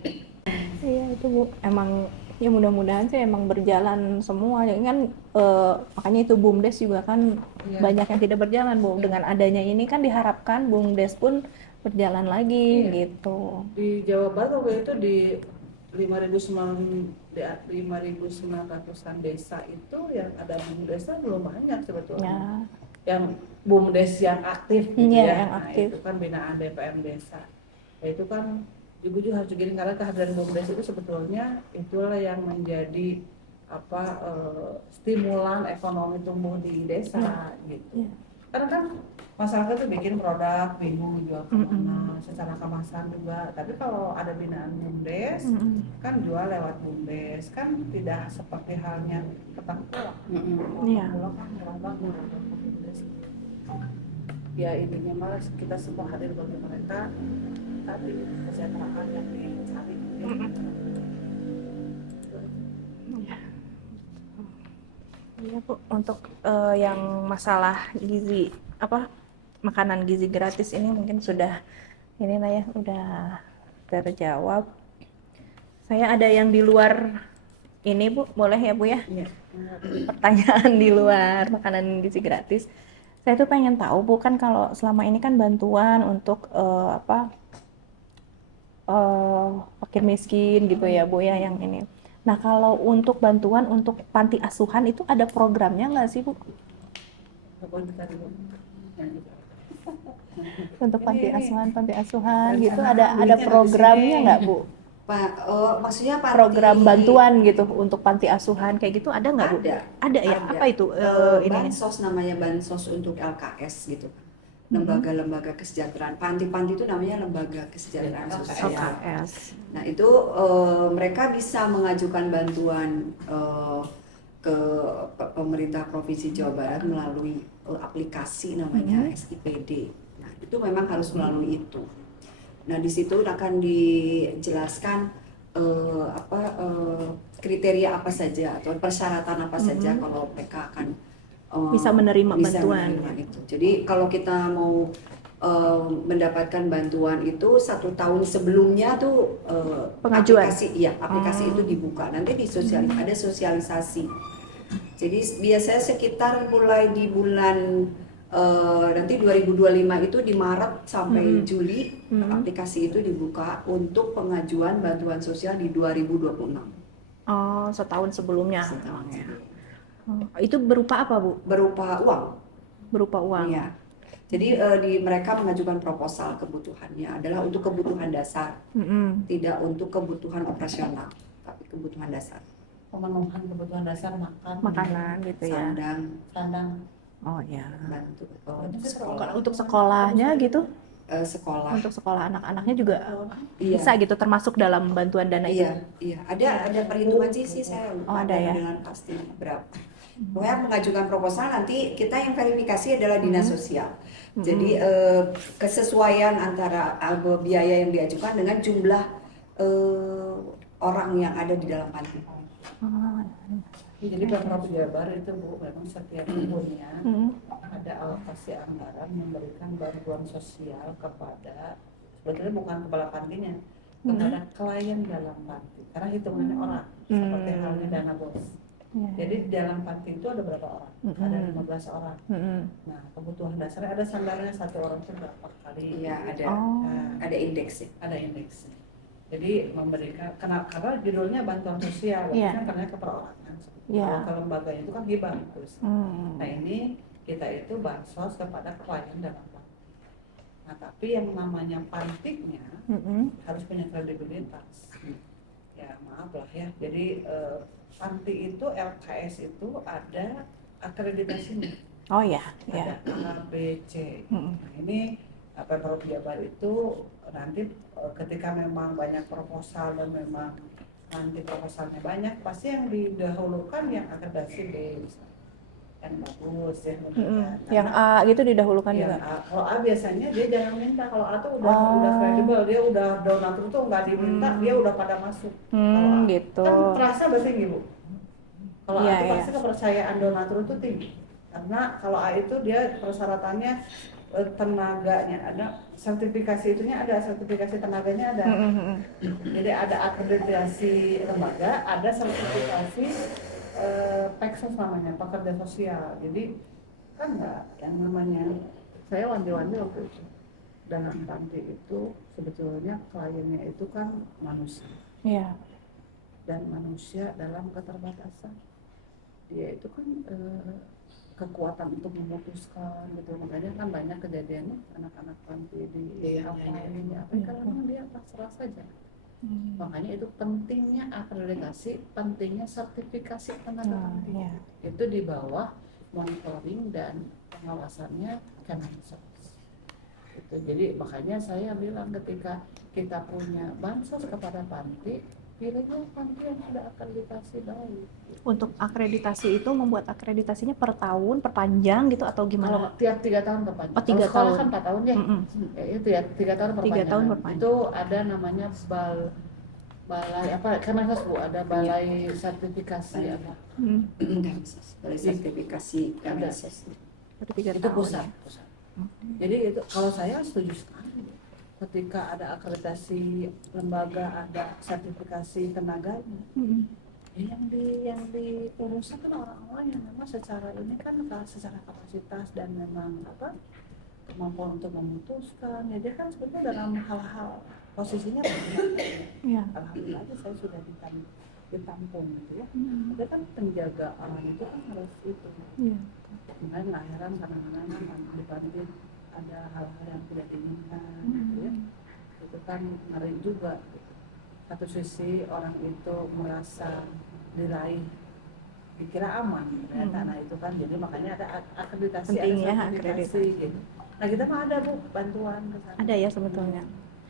Iya itu Bu, emang ya mudah-mudahan sih emang berjalan semua ya kan, makanya itu BUMDes juga kan Iya. banyak yang tidak berjalan Bu. Dengan adanya ini kan diharapkan BUMDes pun berjalan lagi Iya. gitu. Di Jawa Barat waktu itu di 5.900-an desa itu yang ada BUMDesnya belum banyak sebetulnya. Ya, Yang BUMDes yang aktif gitu Iya, ya. yang Nah, aktif. itu kan binaan DPM desa. Ya, itu kan juga harus digini karena kehadiran BUMDes itu sebetulnya itulah yang menjadi stimulan ekonomi tumbuh di desa gitu. Iya. Karena kan masyarakat tuh bikin produk bingung jual kemana, secara kemasan juga. Tapi kalau ada binaan BUMDes, kan jual lewat BUMDes, kan tidak seperti halnya petang pulang. Iya. Pulang kan murah banget BUMDes. Ya intinya malah kita semua hadir bagi mereka, tapi kesejahteraan yang dicari. Iya Bu, untuk yang masalah gizi makanan gizi gratis ini mungkin sudah ini lah ya, udah terjawab. Saya ada yang di luar ini Bu, boleh ya Bu ya? Iya. Pertanyaan di luar makanan gizi gratis. Saya tuh pengen tahu Bu, kan kalau selama ini kan bantuan untuk fakir miskin gitu ya Bu ya yang ini. Nah kalau untuk bantuan untuk panti asuhan itu ada programnya nggak sih Bu? Untuk panti asuhan gitu ada programnya nggak Bu? Pak, maksudnya panti, Program bantuan gitu untuk panti asuhan kayak gitu ada nggak Bu? Ada ya? Ada. Apa itu ininya? Bansos, namanya bansos untuk LKS gitu, lembaga-lembaga kesejahteraan. Panti-panti itu namanya lembaga kesejahteraan sosial. LKS. Nah itu mereka bisa mengajukan bantuan ke pemerintah Provinsi Jawa Barat melalui aplikasi namanya SIPD. Nah itu memang harus melalui itu. Nah di situ akan dijelaskan kriteria apa saja atau persyaratan apa saja kalau mereka akan Bisa menerima bisa bantuan. menerima itu. Jadi kalau kita mau mendapatkan bantuan itu 1 tahun sebelumnya tuh Pengajuan. aplikasi itu dibuka. Nanti ada sosialisasi. Jadi biasanya sekitar mulai di bulan nanti 2025 itu di Maret sampai Juli aplikasi itu dibuka untuk pengajuan bantuan sosial di 2026. Oh, setahun sebelumnya. Setahun. Itu berupa apa Bu? Berupa uang. Berupa uang. Iya. Jadi mereka mengajukan proposal, kebutuhannya adalah untuk kebutuhan dasar, tidak untuk kebutuhan operasional, tapi kebutuhan dasar. Pemenuhan kebutuhan dasar Makanan gitu ya. sandang. Oh ya. Bantu Untuk sekolahnya gitu? sekolah. Untuk sekolah anak-anaknya juga Iya. bisa gitu termasuk dalam bantuan dana itu. Iya. Ada perhitungan sih saya lupa ada ya. dengan pasti berapa. Pokoknya mengajukan proposal nanti kita yang verifikasi adalah dinas sosial. Jadi kesesuaian antara biaya yang diajukan dengan jumlah orang yang ada di dalam panti. Jadi Pemprov Jawa Barat itu Bu memang setiap tahunnya ada alokasi anggaran memberikan bantuan sosial kepada, sebetulnya bukan kepala pantinya, kepada klien dalam panti karena hitungannya orang seperti halnya dana bos. Ya. Jadi di dalam panti itu ada berapa orang? Ada 15 orang. Nah, kebutuhan dasarnya ada standarnya satu orang itu berapa kali. Iya, ada Oh. ada indeksnya. Ada indeks. Jadi memberikan karena judulnya bantuan sosial, Iya. kan karena keperorangan. Iya. Kalau ke lembaganya itu kan hibah terus. Hmm. Nah ini kita itu bansos kepada klien dalam panti. Nah tapi yang namanya pantinya harus punya kredibilitas. Ya maaf lah ya. Jadi panti itu LKS itu ada akreditasinya. Oh ya, Ada ya. A, B, C. Nah ini Pemprov Jabar itu nanti ketika memang banyak proposal dan memang nanti proposalnya banyak, pasti yang didahulukan yang akreditasi B, yang bagus ya. Yang A gitu didahulukan Yang juga. A, kalau A biasanya dia jangan minta, kalau A tuh udah kredibel, dia udah donatur tuh nggak diminta, dia udah pada masuk. Kalau A Gitu. kan terasa berarti tinggi Bu. Kalau A Iya, itu iya. pasti kepercayaan donatur itu tinggi, karena kalau A itu dia persyaratannya tenaganya ada, sertifikasi sertifikasi tenaganya ada. Jadi ada akreditasi lembaga, ada sertifikasi PEKSOS namanya, pekerja sosial. Jadi kan enggak yang namanya, saya wanti-wanti waktu itu dalam panti itu sebetulnya kliennya itu kan manusia, Iya. dan manusia dalam keterbatasan. Dia itu kan kekuatan untuk memutuskan gitu, makanya kan banyak kejadiannya anak-anak panti di apa karena dia pasrah saja. Makanya itu pentingnya akreditasi, pentingnya sertifikasi tenaga panti. Iya. Itu di bawah monitoring dan pengawasannya Kemensos. Itu jadi makanya saya bilang ketika kita punya bansos kepada panti, pilihnya panti yang sudah akreditasi baik. Untuk akreditasi itu membuat akreditasinya per tahun, perpanjang gitu atau Kalau gimana? tiap 3 tahun perpanjang. Oh, 3 Kalau sekolah tahun. kan 4 tahun ya. Ya itu ya 3 tahun 3 perpanjangan. tahun perpanjang. Itu ada namanya balai apa Kemensos Bu, ada balai sertifikasi apa. Dari sertifikasi Kemensos. Berarti 3 Itu tahun. pusat. Jadi itu kalau saya setuju sekali. Ketika ada akreditasi lembaga, ada sertifikasi tenaganya, yang diurusan kan orang-orang yang memang secara ini kan secara kapasitas dan memang kemampuan untuk memutuskan. Ya dia kan sebetulnya dalam hal-hal posisinya Iya. alhamdulillah aja saya sudah ditampung gitu ya. Ada kan penjagaan itu kan harus itu. Iya. Kemudian lahiran kadang-kadang kan di panti ada hal-hal yang tidak diinginkan gitu ya. Itu kan ngeri juga. Satu sisi orang itu merasa diraih, dikira aman ternyata. Nah itu kan jadi makanya ada akreditasi, Pentingnya ada sertifikasi gitu. Nah kita mah ada Bu bantuan ke sana. Ada ya sebetulnya.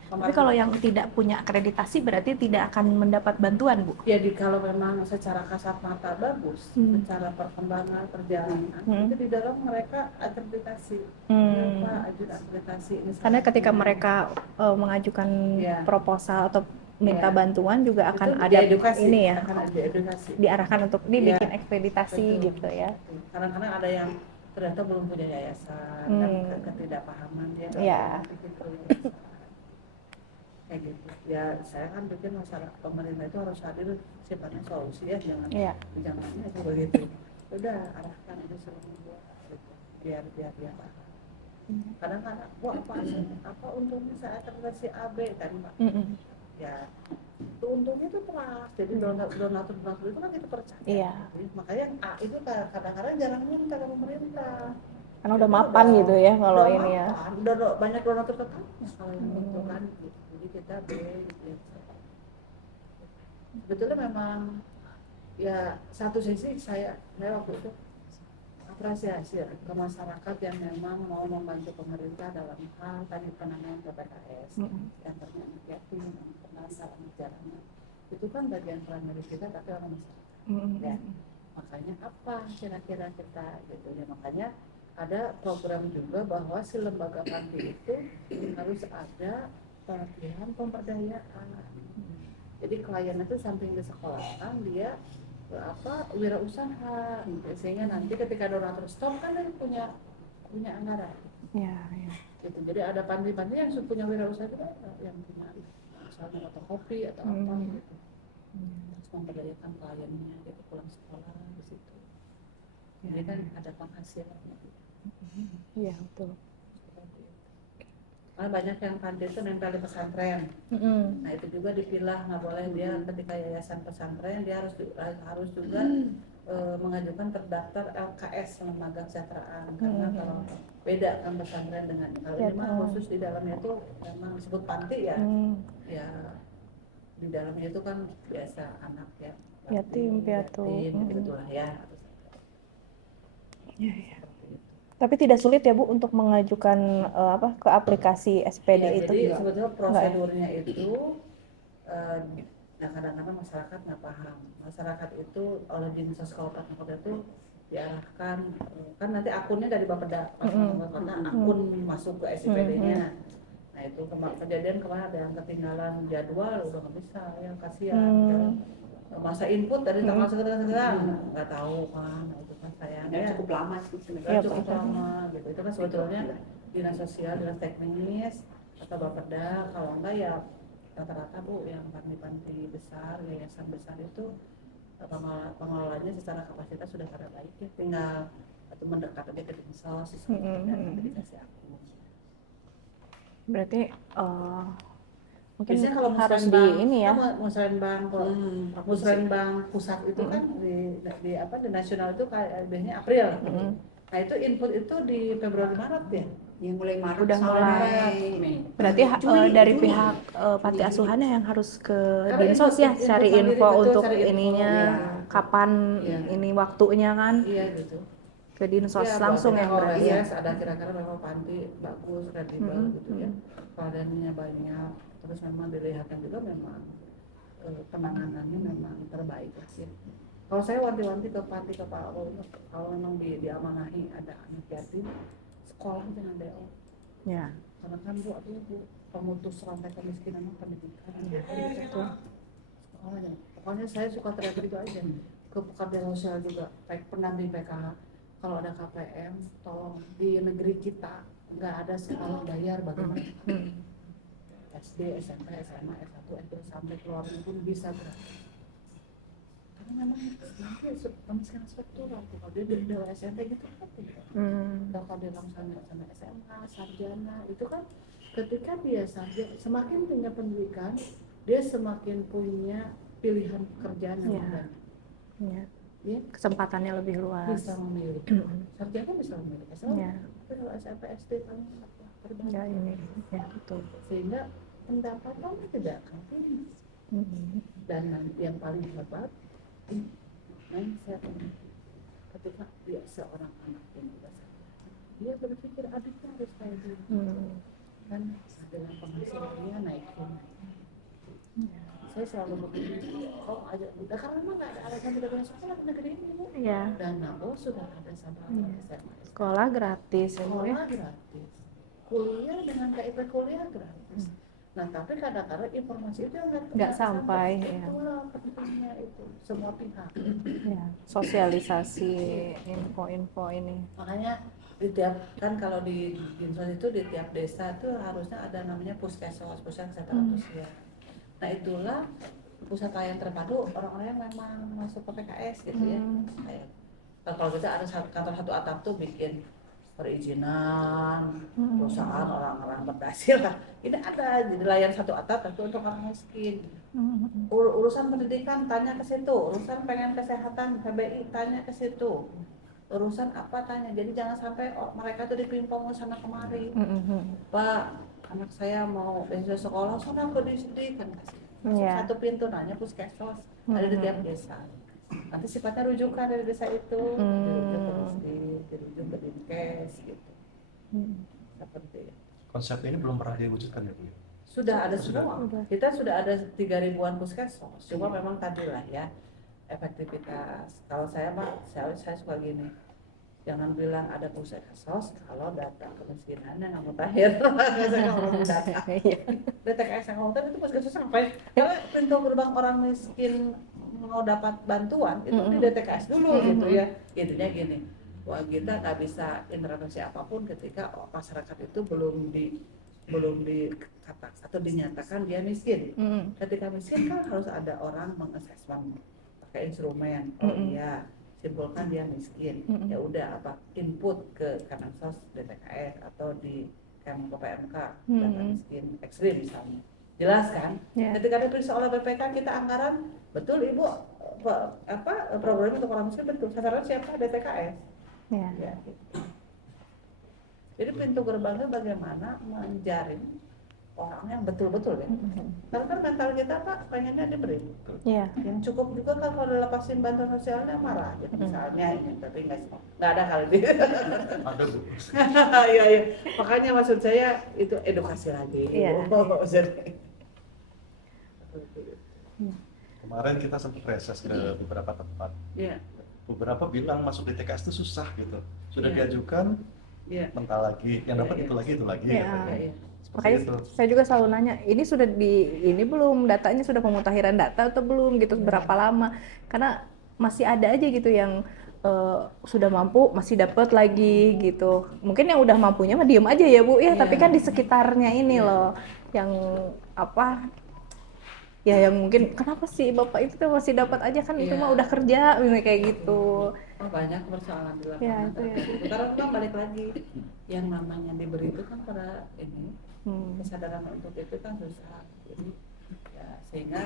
Tapi Kemarin- kalau yang tidak punya akreditasi berarti tidak akan mendapat bantuan, Bu. ya kalau memang secara kasat mata bagus, secara perkembangan perjalanan itu di dalam mereka akreditasi. Kenapa ajudan akreditasi ini? Karena ketika mereka mengajukan Iya. proposal atau minta Iya. bantuan juga akan Itu ada diedukasi, ini ya, akan ada edukasi. diarahkan untuk Iya. dibikin ekspeditasi Betul. gitu ya. Kadang-kadang ada yang ternyata belum punya yayasan, kan ketidakpahaman dia. Iya. Gitu, kayak gitu. Ya saya kan pikir masalah pemerintah itu harus hadir sifatnya solusi ya, Iya. jangannya itu begitu. Udah arahkan itu semua gitu. biar paham. Kadang-kadang apa untungnya saya akreditasi AB kan Pak? Ya itu untungnya itu keras, jadi donatur itu kan kita percaya. Iya. Makanya yang A itu kadang-kadang jarang minta ke pemerintah Karena udah mapan gitu ya kalau udah ini ya. mapan, udah banyak donatur tetapnya kalau yang itu kan gitu. Jadi kita gitu. Sebetulnya memang ya satu sisi saya waktu itu apresiasi ya ke masyarakat yang memang mau membantu pemerintah dalam hal tadi penanganan PPKS, yang terkait anak yatim, anak penasar, anak jalanan. Itu kan bagian peran dari kita, tapi orang masyarakat. Ya. Makanya apa kira-kira kita gitu ya, makanya ada program juga bahwa si lembaga panti itu harus ada pelatihan pemberdayaan. Jadi klien itu samping disekolahkan dia wirausaha, sehingga nanti ketika donatur stop kan dia punya anggaran. Iya. Gitu. Jadi ada panti-panti yang punya wirausaha juga, yang punya misalnya fotokopi atau apa gitu. memberdayakan kliennya gitu pulang sekolah di situ. Jadi kan ada penghasilannya. Iya, betul. Karena banyak yang panti itu nempel di pesantren. Nah itu juga dipilah, nggak boleh dia ketika yayasan pesantren dia harus juga mengajukan terdaftar LKS, lembaga kesejahteraan, karena kalau beda kan pesantren dengan kalau ini mah khusus di dalamnya itu memang disebut panti ya. Ya di dalamnya itu kan biasa anak ya Yatim piatu. gitu lah ya. Tapi tidak sulit ya Bu untuk mengajukan ke aplikasi SPD Ya, itu? jadi Enggak. sebetulnya prosedurnya itu nah kadang-kadang masyarakat nggak paham. Masyarakat itu oleh Dinas Sosial Kabupaten Kota itu diarahkan kan nanti akunnya dari Bapeda Kota, akun masuk ke SIPD-nya. Nah itu kejadian kemarin ada yang ketinggalan jadwal, udah nggak bisa ya, kasihan. Masa input dari tanggal sekian nggak tahu kan, nah, itu kan sayangnya cukup lama sih sebenarnya cukup lama gitu. Itu kan sebetulnya dinas sosial, dinas teknis atau Bapeda, kalau enggak ya rata-rata Bu yang panti-panti besar, yayasan besar itu pengelolanya secara kapasitas sudah pada baik ya, tinggal atau mendekat aja ke dinsos dan dikasih akun. Berarti mungkin Biasanya kalau harus di musrenbang, ini ya. musrenbang pusat itu kan di apa di nasional itu kayak biasanya April. Nah itu input itu di Februari Maret ya. Yang mulai Maret Udah sampai mulai. Mei. Berarti dari pihak panti asuhannya yang harus ke Dinsos ya cari info untuk ininya kapan ini waktunya kan Iya gitu. ke Dinsos Ya, langsung yang kalau berarti. ada kira-kira memang panti bagus, kredibel gitu ya. Keadaannya banyak, terus memang dilihatkan juga memang penanganannya memang terbaik lah sih. Kalau saya wanti-wanti ke panti ke Pak Ul, kalau memang diamanahi ada anak yatim, sekolah jangan DO. Ya. Karena kan Bu pemutus rantai kemiskinan pendidikan. Ya, betul. Sekolah jangan. Pokoknya saya suka teriak itu aja. Ke pekerja sosial juga, pendamping PKH. Kalau ada KPM, tolong di negeri kita nggak ada sekolah bayar bagaimana? SD, SMP, SMA, S1, S2 sampai keluar pun bisa gratis. Karena memang nanti kemiskinan struktural tuh kalau dia dari SMP gitu kan kalau dia langsung sampai SMA, sarjana itu kan ketika dia sarjana semakin punya pendidikan dia semakin punya pilihan pekerjaan yang banyak. Ya. Kesempatannya lebih luas. Bisa memilih. Sarjana bisa memilih. Kalau SMP, SD kan terbatas. Ya ini, ya betul. Sehingga pendapatan tidak akan tinggi. Dan yang paling hebat mindset ketika dia seorang anak yang sudah sadar, dia berpikir adiknya harus kayak gitu. Kan dengan penghasilannya naikin. Saya selalu berpikir, aja udah karena memang nggak ada alasan tidak punya sekolah di negeri ini Bu. Iya. Dan sudah ada sama SMA. Sekolah gratis. Sekolah gratis. Kuliah dengan KIP kuliah gratis. Nah tapi kadang-kadang informasi itu nggak sampai ya. Itulah pentingnya itu semua pihak. Ya, sosialisasi info-info ini. Makanya di tiap kan kalau di Dinsos itu di tiap desa itu harusnya ada namanya puskesmas, pusat kesehatan sosial. Nah itulah pusat layanan terpadu orang-orang yang memang masuk ke PKS gitu ya. Kayak kalau kita ada kantor satu atap tuh bikin perizinan perusahaan orang-orang berdasir lah. Ini ada jadi layar satu atap tapi untuk orang miskin. Urusan pendidikan tanya ke situ, urusan pengen kesehatan PBI tanya ke situ, urusan apa tanya. Jadi jangan sampai mereka tuh dipimpong sana kemari. Pak, anak saya mau beasiswa sekolah, sana ke disini kan kasih. Satu pintu nanya puskesmas ada di tiap desa. Nanti sifatnya rujukan dari desa itu, dirujuk ke Dinkes gitu. Seperti itu. Konsep ini belum pernah diwujudkan ya Bu? Sudah ada semua. Kita sudah ada 3.000-an puskesmas. Cuma memang tadi lah ya efektivitas. Kalau saya saya suka gini. Jangan bilang ada puskesmas kalau data kemiskinannya nggak mutakhir. Saya ngomong data. DTKS yang ngomong itu puskesmas sampai kalau pintu gerbang orang miskin mau dapat bantuan itu di DTKS dulu gitu ya. Intinya gini, wah kita nggak bisa intervensi apapun ketika masyarakat itu belum belum dikata atau dinyatakan dia miskin. Ketika miskin kan harus ada orang mengassessment pakai instrumen. Oh iya, simpulkan dia miskin. Ya udah apa input ke Kemensos DTKS atau di Kemenko PMK data miskin ekstrim misalnya. Jelas kan? Ketika diperiksa oleh BPK kita anggaran betul ibu program untuk orang miskin betul. Sasaran siapa? DTKS. Ya, gitu. Jadi pintu gerbangnya bagaimana menjaring orang yang betul-betul ya. Karena kan mental kita Pak pengennya diberi. Cukup juga kan kalau lepasin bantuan sosialnya marah gitu misalnya ini, tapi nggak ada kali ini. Ada Bu. Iya. Makanya maksud saya itu edukasi lagi. Kemarin kita sempat reses ke beberapa tempat. Iya. Beberapa bilang masuk di TKS itu susah gitu. Sudah Iya. diajukan, Iya. mental lagi, yang dapat Iya. itu lagi. Iya. Gitu. Makanya Itu. saya juga selalu nanya, ini sudah ini belum datanya sudah pemutahiran data atau belum gitu, berapa lama? Karena masih ada aja gitu yang sudah mampu masih dapat lagi gitu. Mungkin yang udah mampunya mah diem aja ya Bu ya, tapi kan di sekitarnya ini loh yang apa ya yang mungkin kenapa sih Bapak itu tuh masih dapat aja kan itu mah udah kerja kayak gitu. Banyak persoalan di Ya, lapangan. itu ya. Karena memang balik lagi yang namanya diberi itu kan pada ini kesadaran untuk itu kan susah. Jadi ya sehingga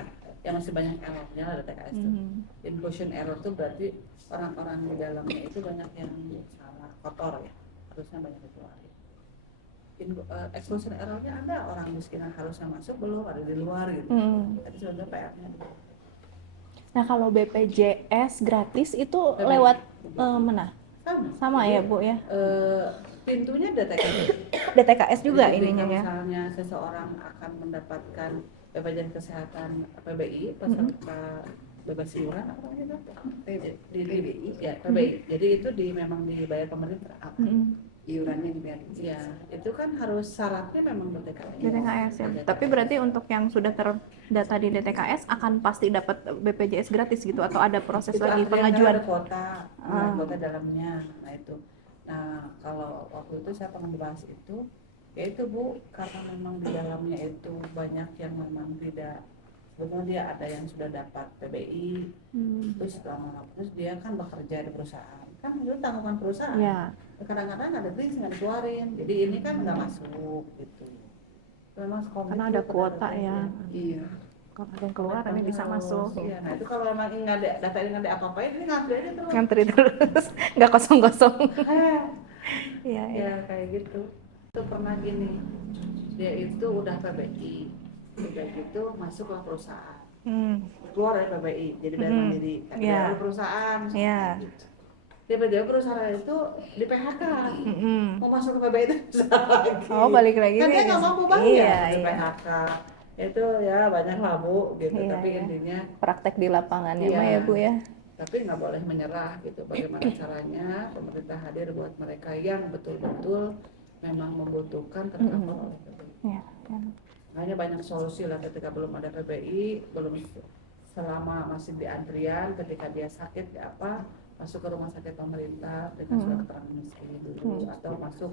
yang masih banyak errornya ada TKS itu. Inclusion error itu berarti orang-orang di dalamnya itu banyak yang salah kotor ya, harusnya banyak dikeluarin. Exclusion errornya ada orang miskin yang harusnya masuk belum ada di luar gitu. Tapi sebenarnya PR-nya Nah kalau BPJS gratis itu lewat mana? Sama ya Bu ya? Pintunya DTKS. DTKS juga Jadi ininya kalau ya? misalnya seseorang akan mendapatkan BPJS Kesehatan PBI peserta bebas iuran apa namanya itu? PBI. Ya, PBI. Jadi itu memang dibayar pemerintah. Iurannya dibayar. Ya, itu kan harus syaratnya memang DTKS. DTKS ya. Tapi berarti untuk yang sudah terdata di DTKS akan pasti dapat BPJS gratis gitu atau ada proses Itu lagi artinya pengajuan? ada kuota dalamnya. Nah itu. Nah kalau waktu itu saya pernah bahas itu, yaitu Bu, karena memang di dalamnya itu banyak yang memang tidak, sebetulnya dia ada yang sudah dapat PBI, terus terus dia kan bekerja di perusahaan, kan itu tanggungan perusahaan. Ya. Kadang-kadang ada list nggak dikeluarin, jadi ini kan nggak masuk gitu. Memang Karena ada kuota ya. Iya. Kalau ada yang keluar ini bisa masuk. Iya, nah itu kalau memang nggak ada data ini nggak ada apa-apain, ini ngantri aja terus. Ngantri terus, nggak kosong-kosong. Iya, Ya kayak gitu. Itu pernah gini, dia itu udah PBI, udah gitu masuk ke perusahaan, keluar dari PBI, jadi bayar mandiri, dari perusahaan. Iya. Tiba-tiba perusahaan itu di PHK, mau masuk ke PBI itu susah lagi. Oh balik lagi. Kan dia nggak mampu bayar Iya, di iya. PHK. Itu ya banyak lah Bu, gitu. Iya, Tapi iya. intinya, Praktek di lapangannya Iya. mah ya Bu ya. tapi nggak boleh menyerah gitu. Bagaimana caranya pemerintah hadir buat mereka yang betul-betul memang membutuhkan tercover oleh PBI. Iya. Makanya banyak solusi lah ketika belum ada PBI, belum selama masih di antrian, ketika dia sakit ya apa, masuk ke rumah sakit pemerintah dengan surat keterangan miskin dulu, atau masuk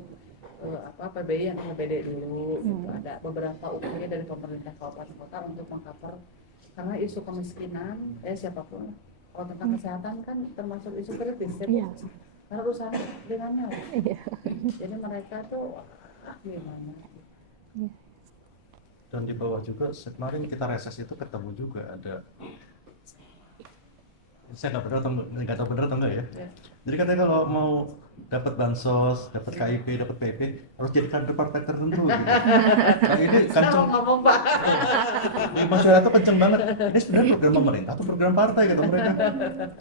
PBI yang PBD dulu. Gitu. Ada beberapa upaya dari pemerintah kabupaten kota untuk mengcover karena isu kemiskinan siapapun kalau tentang kesehatan kan termasuk isu kritis ya. Iya. Karena urusan dengan nyawa. Iya. Jadi mereka tuh gimana? Dan di bawah juga kemarin kita reses itu ketemu juga ada, saya nggak tahu benar atau enggak ya. Jadi katanya kalau mau dapat bansos, dapat KIP, dapat PP harus jadi kader partai tertentu. Gitu. Nah, ini kenceng. Ngomong Pak. Di masyarakat tuh kenceng banget. Ini sebenarnya program pemerintah atau program partai kata mereka.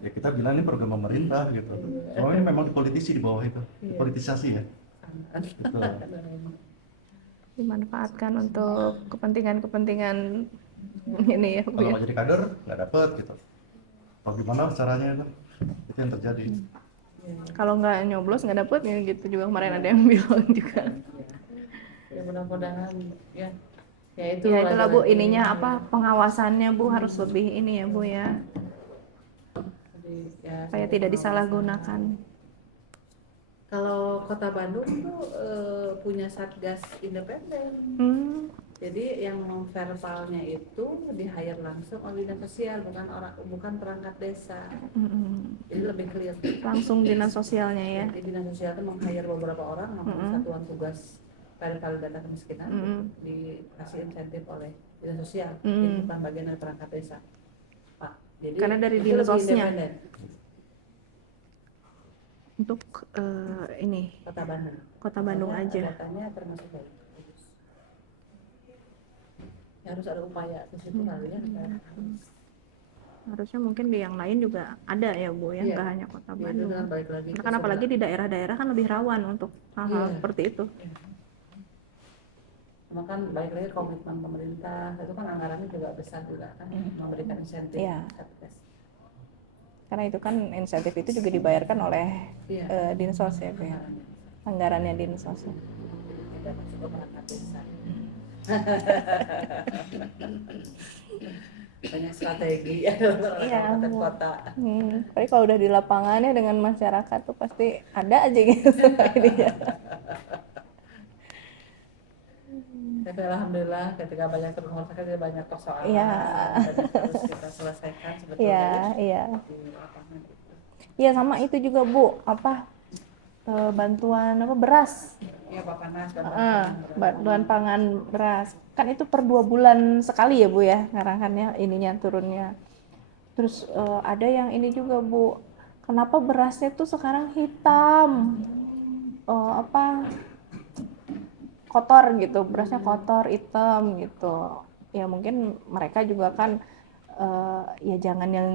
Ya kita bilang ini program pemerintah gitu. Soalnya ini memang politisi di bawah itu, politisasi ya. Gitu. Dimanfaatkan untuk kepentingan-kepentingan ini ya Bu Kalau ya. mau jadi kader nggak dapet gitu. Kalau gimana caranya itu yang terjadi. Kalau nggak nyoblos nggak dapet ya gitu juga kemarin ada yang bilang juga. Ya mudah-mudahan ya. Ya itu. Ya itulah Bu, lagi-lagi. ininya apa pengawasannya Bu harus lebih ini ya Bu ya, Jadi, ya, supaya tidak disalahgunakan. Kalau Kota Bandung tuh punya satgas independen. Jadi yang verbalnya itu di-hire langsung oleh dinas sosial, bukan perangkat desa. Jadi lebih clear. Langsung dinas sosialnya ya. Jadi dinas sosial itu meng-hire beberapa orang, satuan tugas verifikasi data kemiskinan, dikasih insentif oleh dinas sosial. Jadi bukan bagian dari perangkat desa, Pak. Jadi Karena dari itu dinas lebih sosnya. independen. Untuk ini Kota Bandung. Kota Bandung Makanya aja. datanya termasuk baik. Ya, harus ada upaya ke situ kali ya. Harusnya mungkin di yang lain juga ada ya Bu ya, Iya. nggak hanya Kota Ya, itu Bandung. kan balik lagi ke Karena kan apalagi sebelah. di daerah-daerah kan lebih rawan untuk hal-hal Iya. seperti itu. Cuma kan balik lagi komitmen pemerintah, itu kan anggarannya juga besar juga kan, memberikan insentif. Iya. Satgas. Karena itu kan insentif itu juga dibayarkan oleh Iya. Dinsos ya Bu ya. Anggarannya Dinsos. Tidak masuk ke perangkat desa. Banyak strategi ya Iya, dalam Bu. kota. Tapi kalau udah di lapangannya dengan masyarakat tuh pasti ada aja gitu ininya. Tapi alhamdulillah ketika banyak rumah sakit ada banyak persoalan Iya. dan harus kita selesaikan sebetulnya Iya, ya, iya. di lapangan itu. Iya sama itu juga Bu, bantuan beras. Iya Bapak Nas dan Bantuan pangan beras. Kan itu per 2 bulan sekali ya Bu ya, ngarahannya ininya turunnya. Terus ada yang ini juga Bu, kenapa berasnya tuh sekarang hitam? Kotor gitu, berasnya kotor, hitam gitu. Ya mungkin mereka juga kan ya jangan yang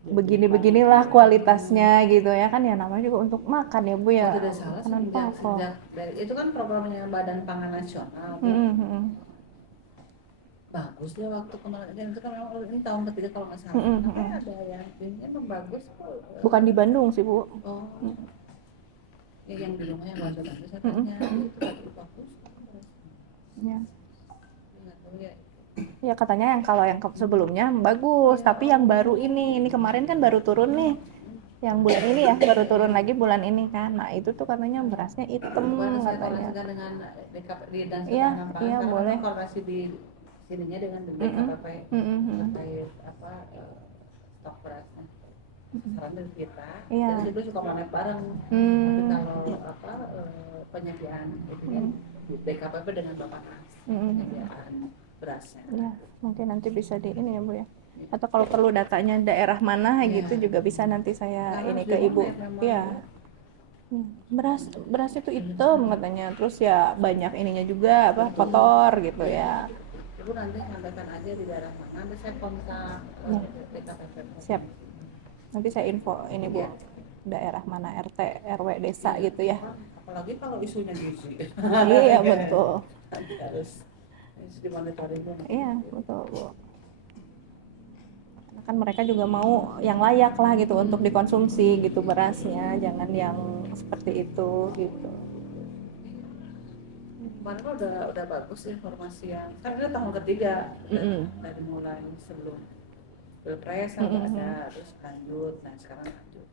begini-beginilah kualitasnya gitu ya kan, ya namanya juga untuk makan ya Bu ya. Tidak salah sejak dari itu kan programnya Badan Pangan Nasional. Bagus dia waktu kemarin itu kan memang ini tahun ketiga kalau nggak salah. Tapi ada yang ini emang bagus kok. Bukan di Bandung sih Bu. Oh. Ya yang di rumah yang warga Bandung saya tanya itu tadi bagus. Ya. Nggak tahu ya. Ya katanya yang kalau yang sebelumnya bagus, tapi yang baru ini kemarin kan baru turun nih. Yang bulan ini ya, baru turun lagi bulan ini kan. Nah, itu tuh katanya berasnya hitam Bukan saya katanya. koordinasikan dengan di dan Iya, Pangan, iya, karena boleh. kan koordinasi di sininya dengan DKPP terkait stok berasnya. Saran dari kita, Iya. dan itu suka monet bareng. Tapi kalau penyediaan itu kan DKPP dengan Bapak Nas, penyediaan berasnya. Ya, mungkin nanti bisa di ini ya Bu ya. Atau kalau perlu datanya daerah mana gitu juga bisa nanti saya Karena ini harus ke Ibu. diukur memang. Iya. Beras itu hitam katanya. Terus ya banyak ininya juga kotor gitu ya. Ibu nanti sampaikan aja di daerah mana, nanti saya kontak DKPP. Siap. Nanti saya info ini Bu. Daerah mana RT, RW desa gitu ya. Apalagi kalau isunya gizi. Iya, betul. harus dimonitoring. Iya, betul Bu. Kan mereka juga mau yang layak lah gitu untuk dikonsumsi gitu berasnya, jangan yang seperti itu gitu. Kemarin udah bagus informasi yang kan ini tahun ketiga dari mulai sebelum pilpres ada terus lanjut, nah sekarang lanjut.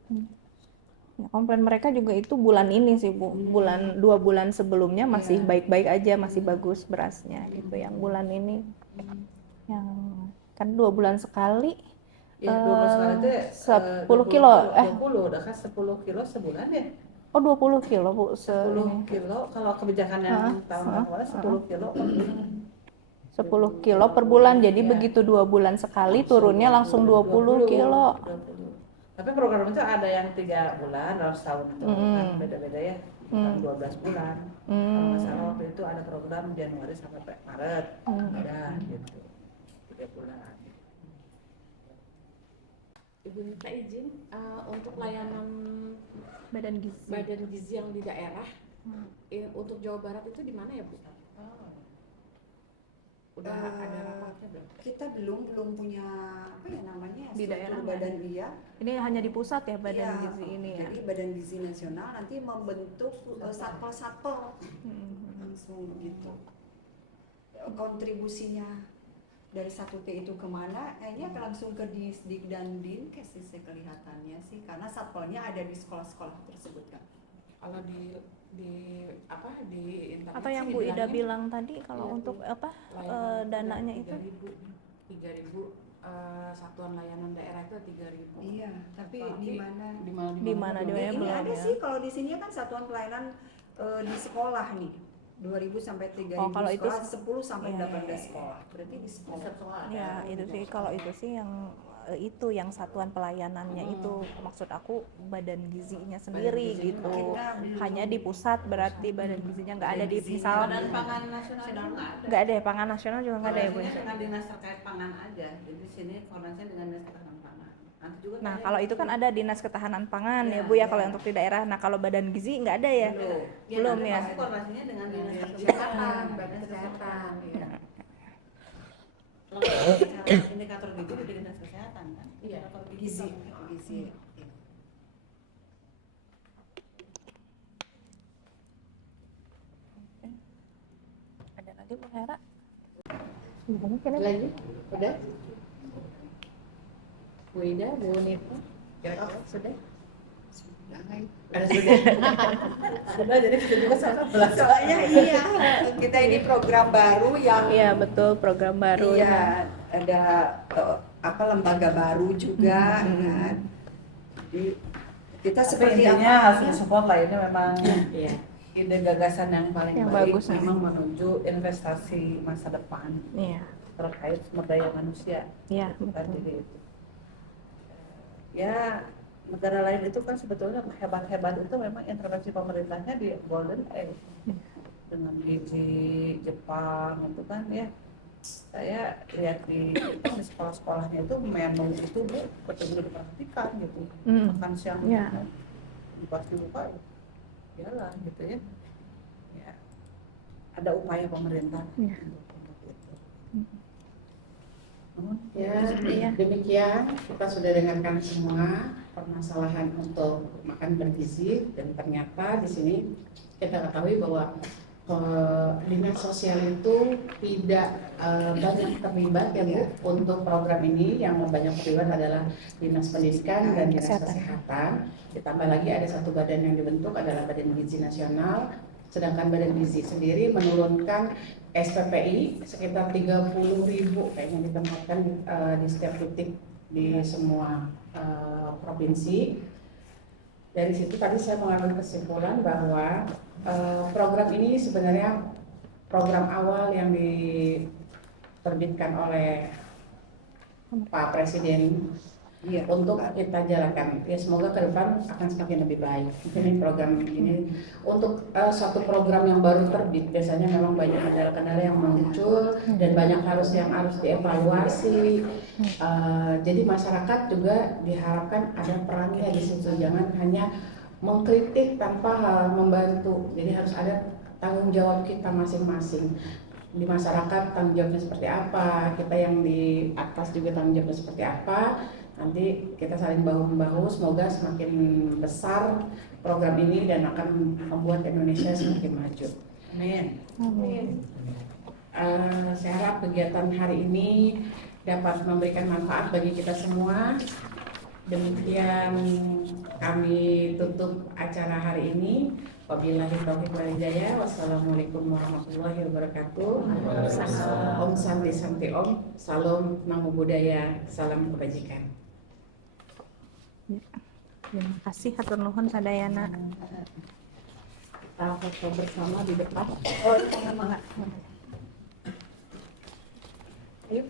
Ya, komplain mereka juga itu bulan ini sih Bu, 2 bulan sebelumnya masih baik-baik aja, masih bagus berasnya gitu. Yang bulan ini yang kan 2 bulan sekali. Ya, 20 sekali itu 10 kilo 20 udah kan 10 kilo sebulan ya. Oh 20 kilo Bu. 10 kilo kalau kebijakan yang tahun kemarin 10 kilo per bulan. 10 kilo per bulan, jadi begitu 2 bulan sekali turunnya langsung 20 kilo. 20. Tapi program itu ada yang 3 bulan dalam setahun itu kan beda-beda ya, kan 12 bulan. Kalau nggak salah waktu itu ada program Januari sampai Maret, ada gitu 3 bulan. Ibu minta izin untuk layanan Badan gizi yang di daerah untuk Jawa Barat itu di mana ya Bu? Udah ada rapatnya belum? Kita belum punya apa ya namanya Di struktur daerah badan iya. Ini hanya di pusat ya badan Iya, gizi ini ya. Jadi Badan Gizi Nasional nanti membentuk satpol langsung gitu. Kontribusinya dari 1T itu kemana? Kayaknya langsung ke Disdik dan Dinkes sih kelihatannya sih, karena satpolnya ada di sekolah-sekolah tersebut kan. Kalau di apa di internet Atau yang sih Bu Ida dibilangin bilang tadi kalau Iya, untuk tuh. apa layanan dananya itu 3.000 satuan layanan daerah itu 3.000. Iya, tapi Tapi di mana? di mana di mana Ini belum ada ya. sih kalau di sini kan satuan pelayanan di sekolah nih. 2.000 sampai 3.000 Oh, kalau itu sekolah, 10 sampai iya, 18 iya, sekolah. Berarti di sekolah. sekolah Ya, itu sih kalau itu sih yang itu yang satuan pelayanannya itu maksud aku badan gizinya sendiri gizinya gitu. kita belum- Hanya di pusat berarti badan gizinya nggak ada di misal Badan Pangan Nasional juga nggak ada. nggak ada ya, pangan nasional juga nggak ada ya Bu. Koordinasinya dengan dinas terkait pangan aja. Jadi di sini koordinasinya dengan dinas ketahanan pangan. Nanti juga Nah, kalian kalau itu kan ada dinas ketahanan pangan ya Bu ya, Ya, kalau ya. untuk di daerah. Nah, kalau badan gizi nggak ada ya. Belum nanti ya. pasti koordinasinya dengan dinas Kesehatan, badan kesehatan. Iya. Indikator gizi di dinas kesehatan kan. Iya. Indikator Gizi, gizi. Ada lagi Bu Hera? Banyak ya, Nek? Lagi? Udah? Bu Ida, Bu Nita? Kira-kira sudah? Ada sudah. Sudah jadi kita juga sama belas. Soalnya iya, kita ini program baru yang Iya, betul, program baru. iya ada apa lembaga baru juga kan. Jadi kita Tapi seperti intinya apa? harus support lah, ini memang Iya. ide gagasan yang paling Yang baik bagus, memang menuju investasi masa depan Iya. terkait sumber daya manusia. Iya, Itu kan, betul. jadi itu. Ya, negara lain itu kan sebetulnya hebat-hebat itu memang intervensi pemerintahnya di Golden Age dengan Fiji, Jepang itu kan ya. Saya lihat di sekolah-sekolahnya itu menu itu betul-betul diperhatikan gitu. Hmm. Makan siang Ya. pas dibuka ya lah gitu ya. Ya. Ada upaya pemerintah Ya. untuk itu. Ya, Iya. demikian kita sudah dengarkan semua permasalahan untuk makan bergizi, dan ternyata di sini kita ketahui bahwa dinas sosial itu tidak banyak terlibat ya Bu untuk program ini. Yang banyak terlibat adalah dinas pendidikan dan dinas kesehatan. Ditambah lagi ada satu badan yang dibentuk adalah Badan Gizi Nasional. Sedangkan Badan Gizi sendiri menurunkan SPPI sekitar 30.000 kayaknya ditempatkan di setiap titik di semua provinsi. Dari situ tadi saya mengambil kesimpulan bahwa program ini sebenarnya program awal yang diterbitkan oleh Pak Presiden untuk kita jalankan. Ya, semoga ke depan akan semakin lebih baik. Ini program ini untuk satu program yang baru terbit biasanya memang banyak kendala-kendala yang muncul dan banyak yang harus dievaluasi. Jadi masyarakat juga diharapkan ada perannya di situ, jangan hanya mengkritik tanpa membantu. Jadi harus ada tanggung jawab kita masing-masing. Di masyarakat tanggung jawabnya seperti apa, kita yang di atas juga tanggung jawabnya seperti apa. Nanti kita saling bahu-membahu, semoga semakin besar program ini dan akan membuat Indonesia semakin maju. Amin. Amin. Saya harap kegiatan hari ini dapat memberikan manfaat bagi kita semua. Demikian kami tutup acara hari ini. Wabillahi taufiq wal hidayah. Wassalamualaikum warahmatullahi wabarakatuh. Om Santi Santi Om. Salam Namo Buddhaya. Salam kebajikan. Terima kasih hatur nuhun sadayana. Kita foto bersama di depan. Oh, mangga. Ayo.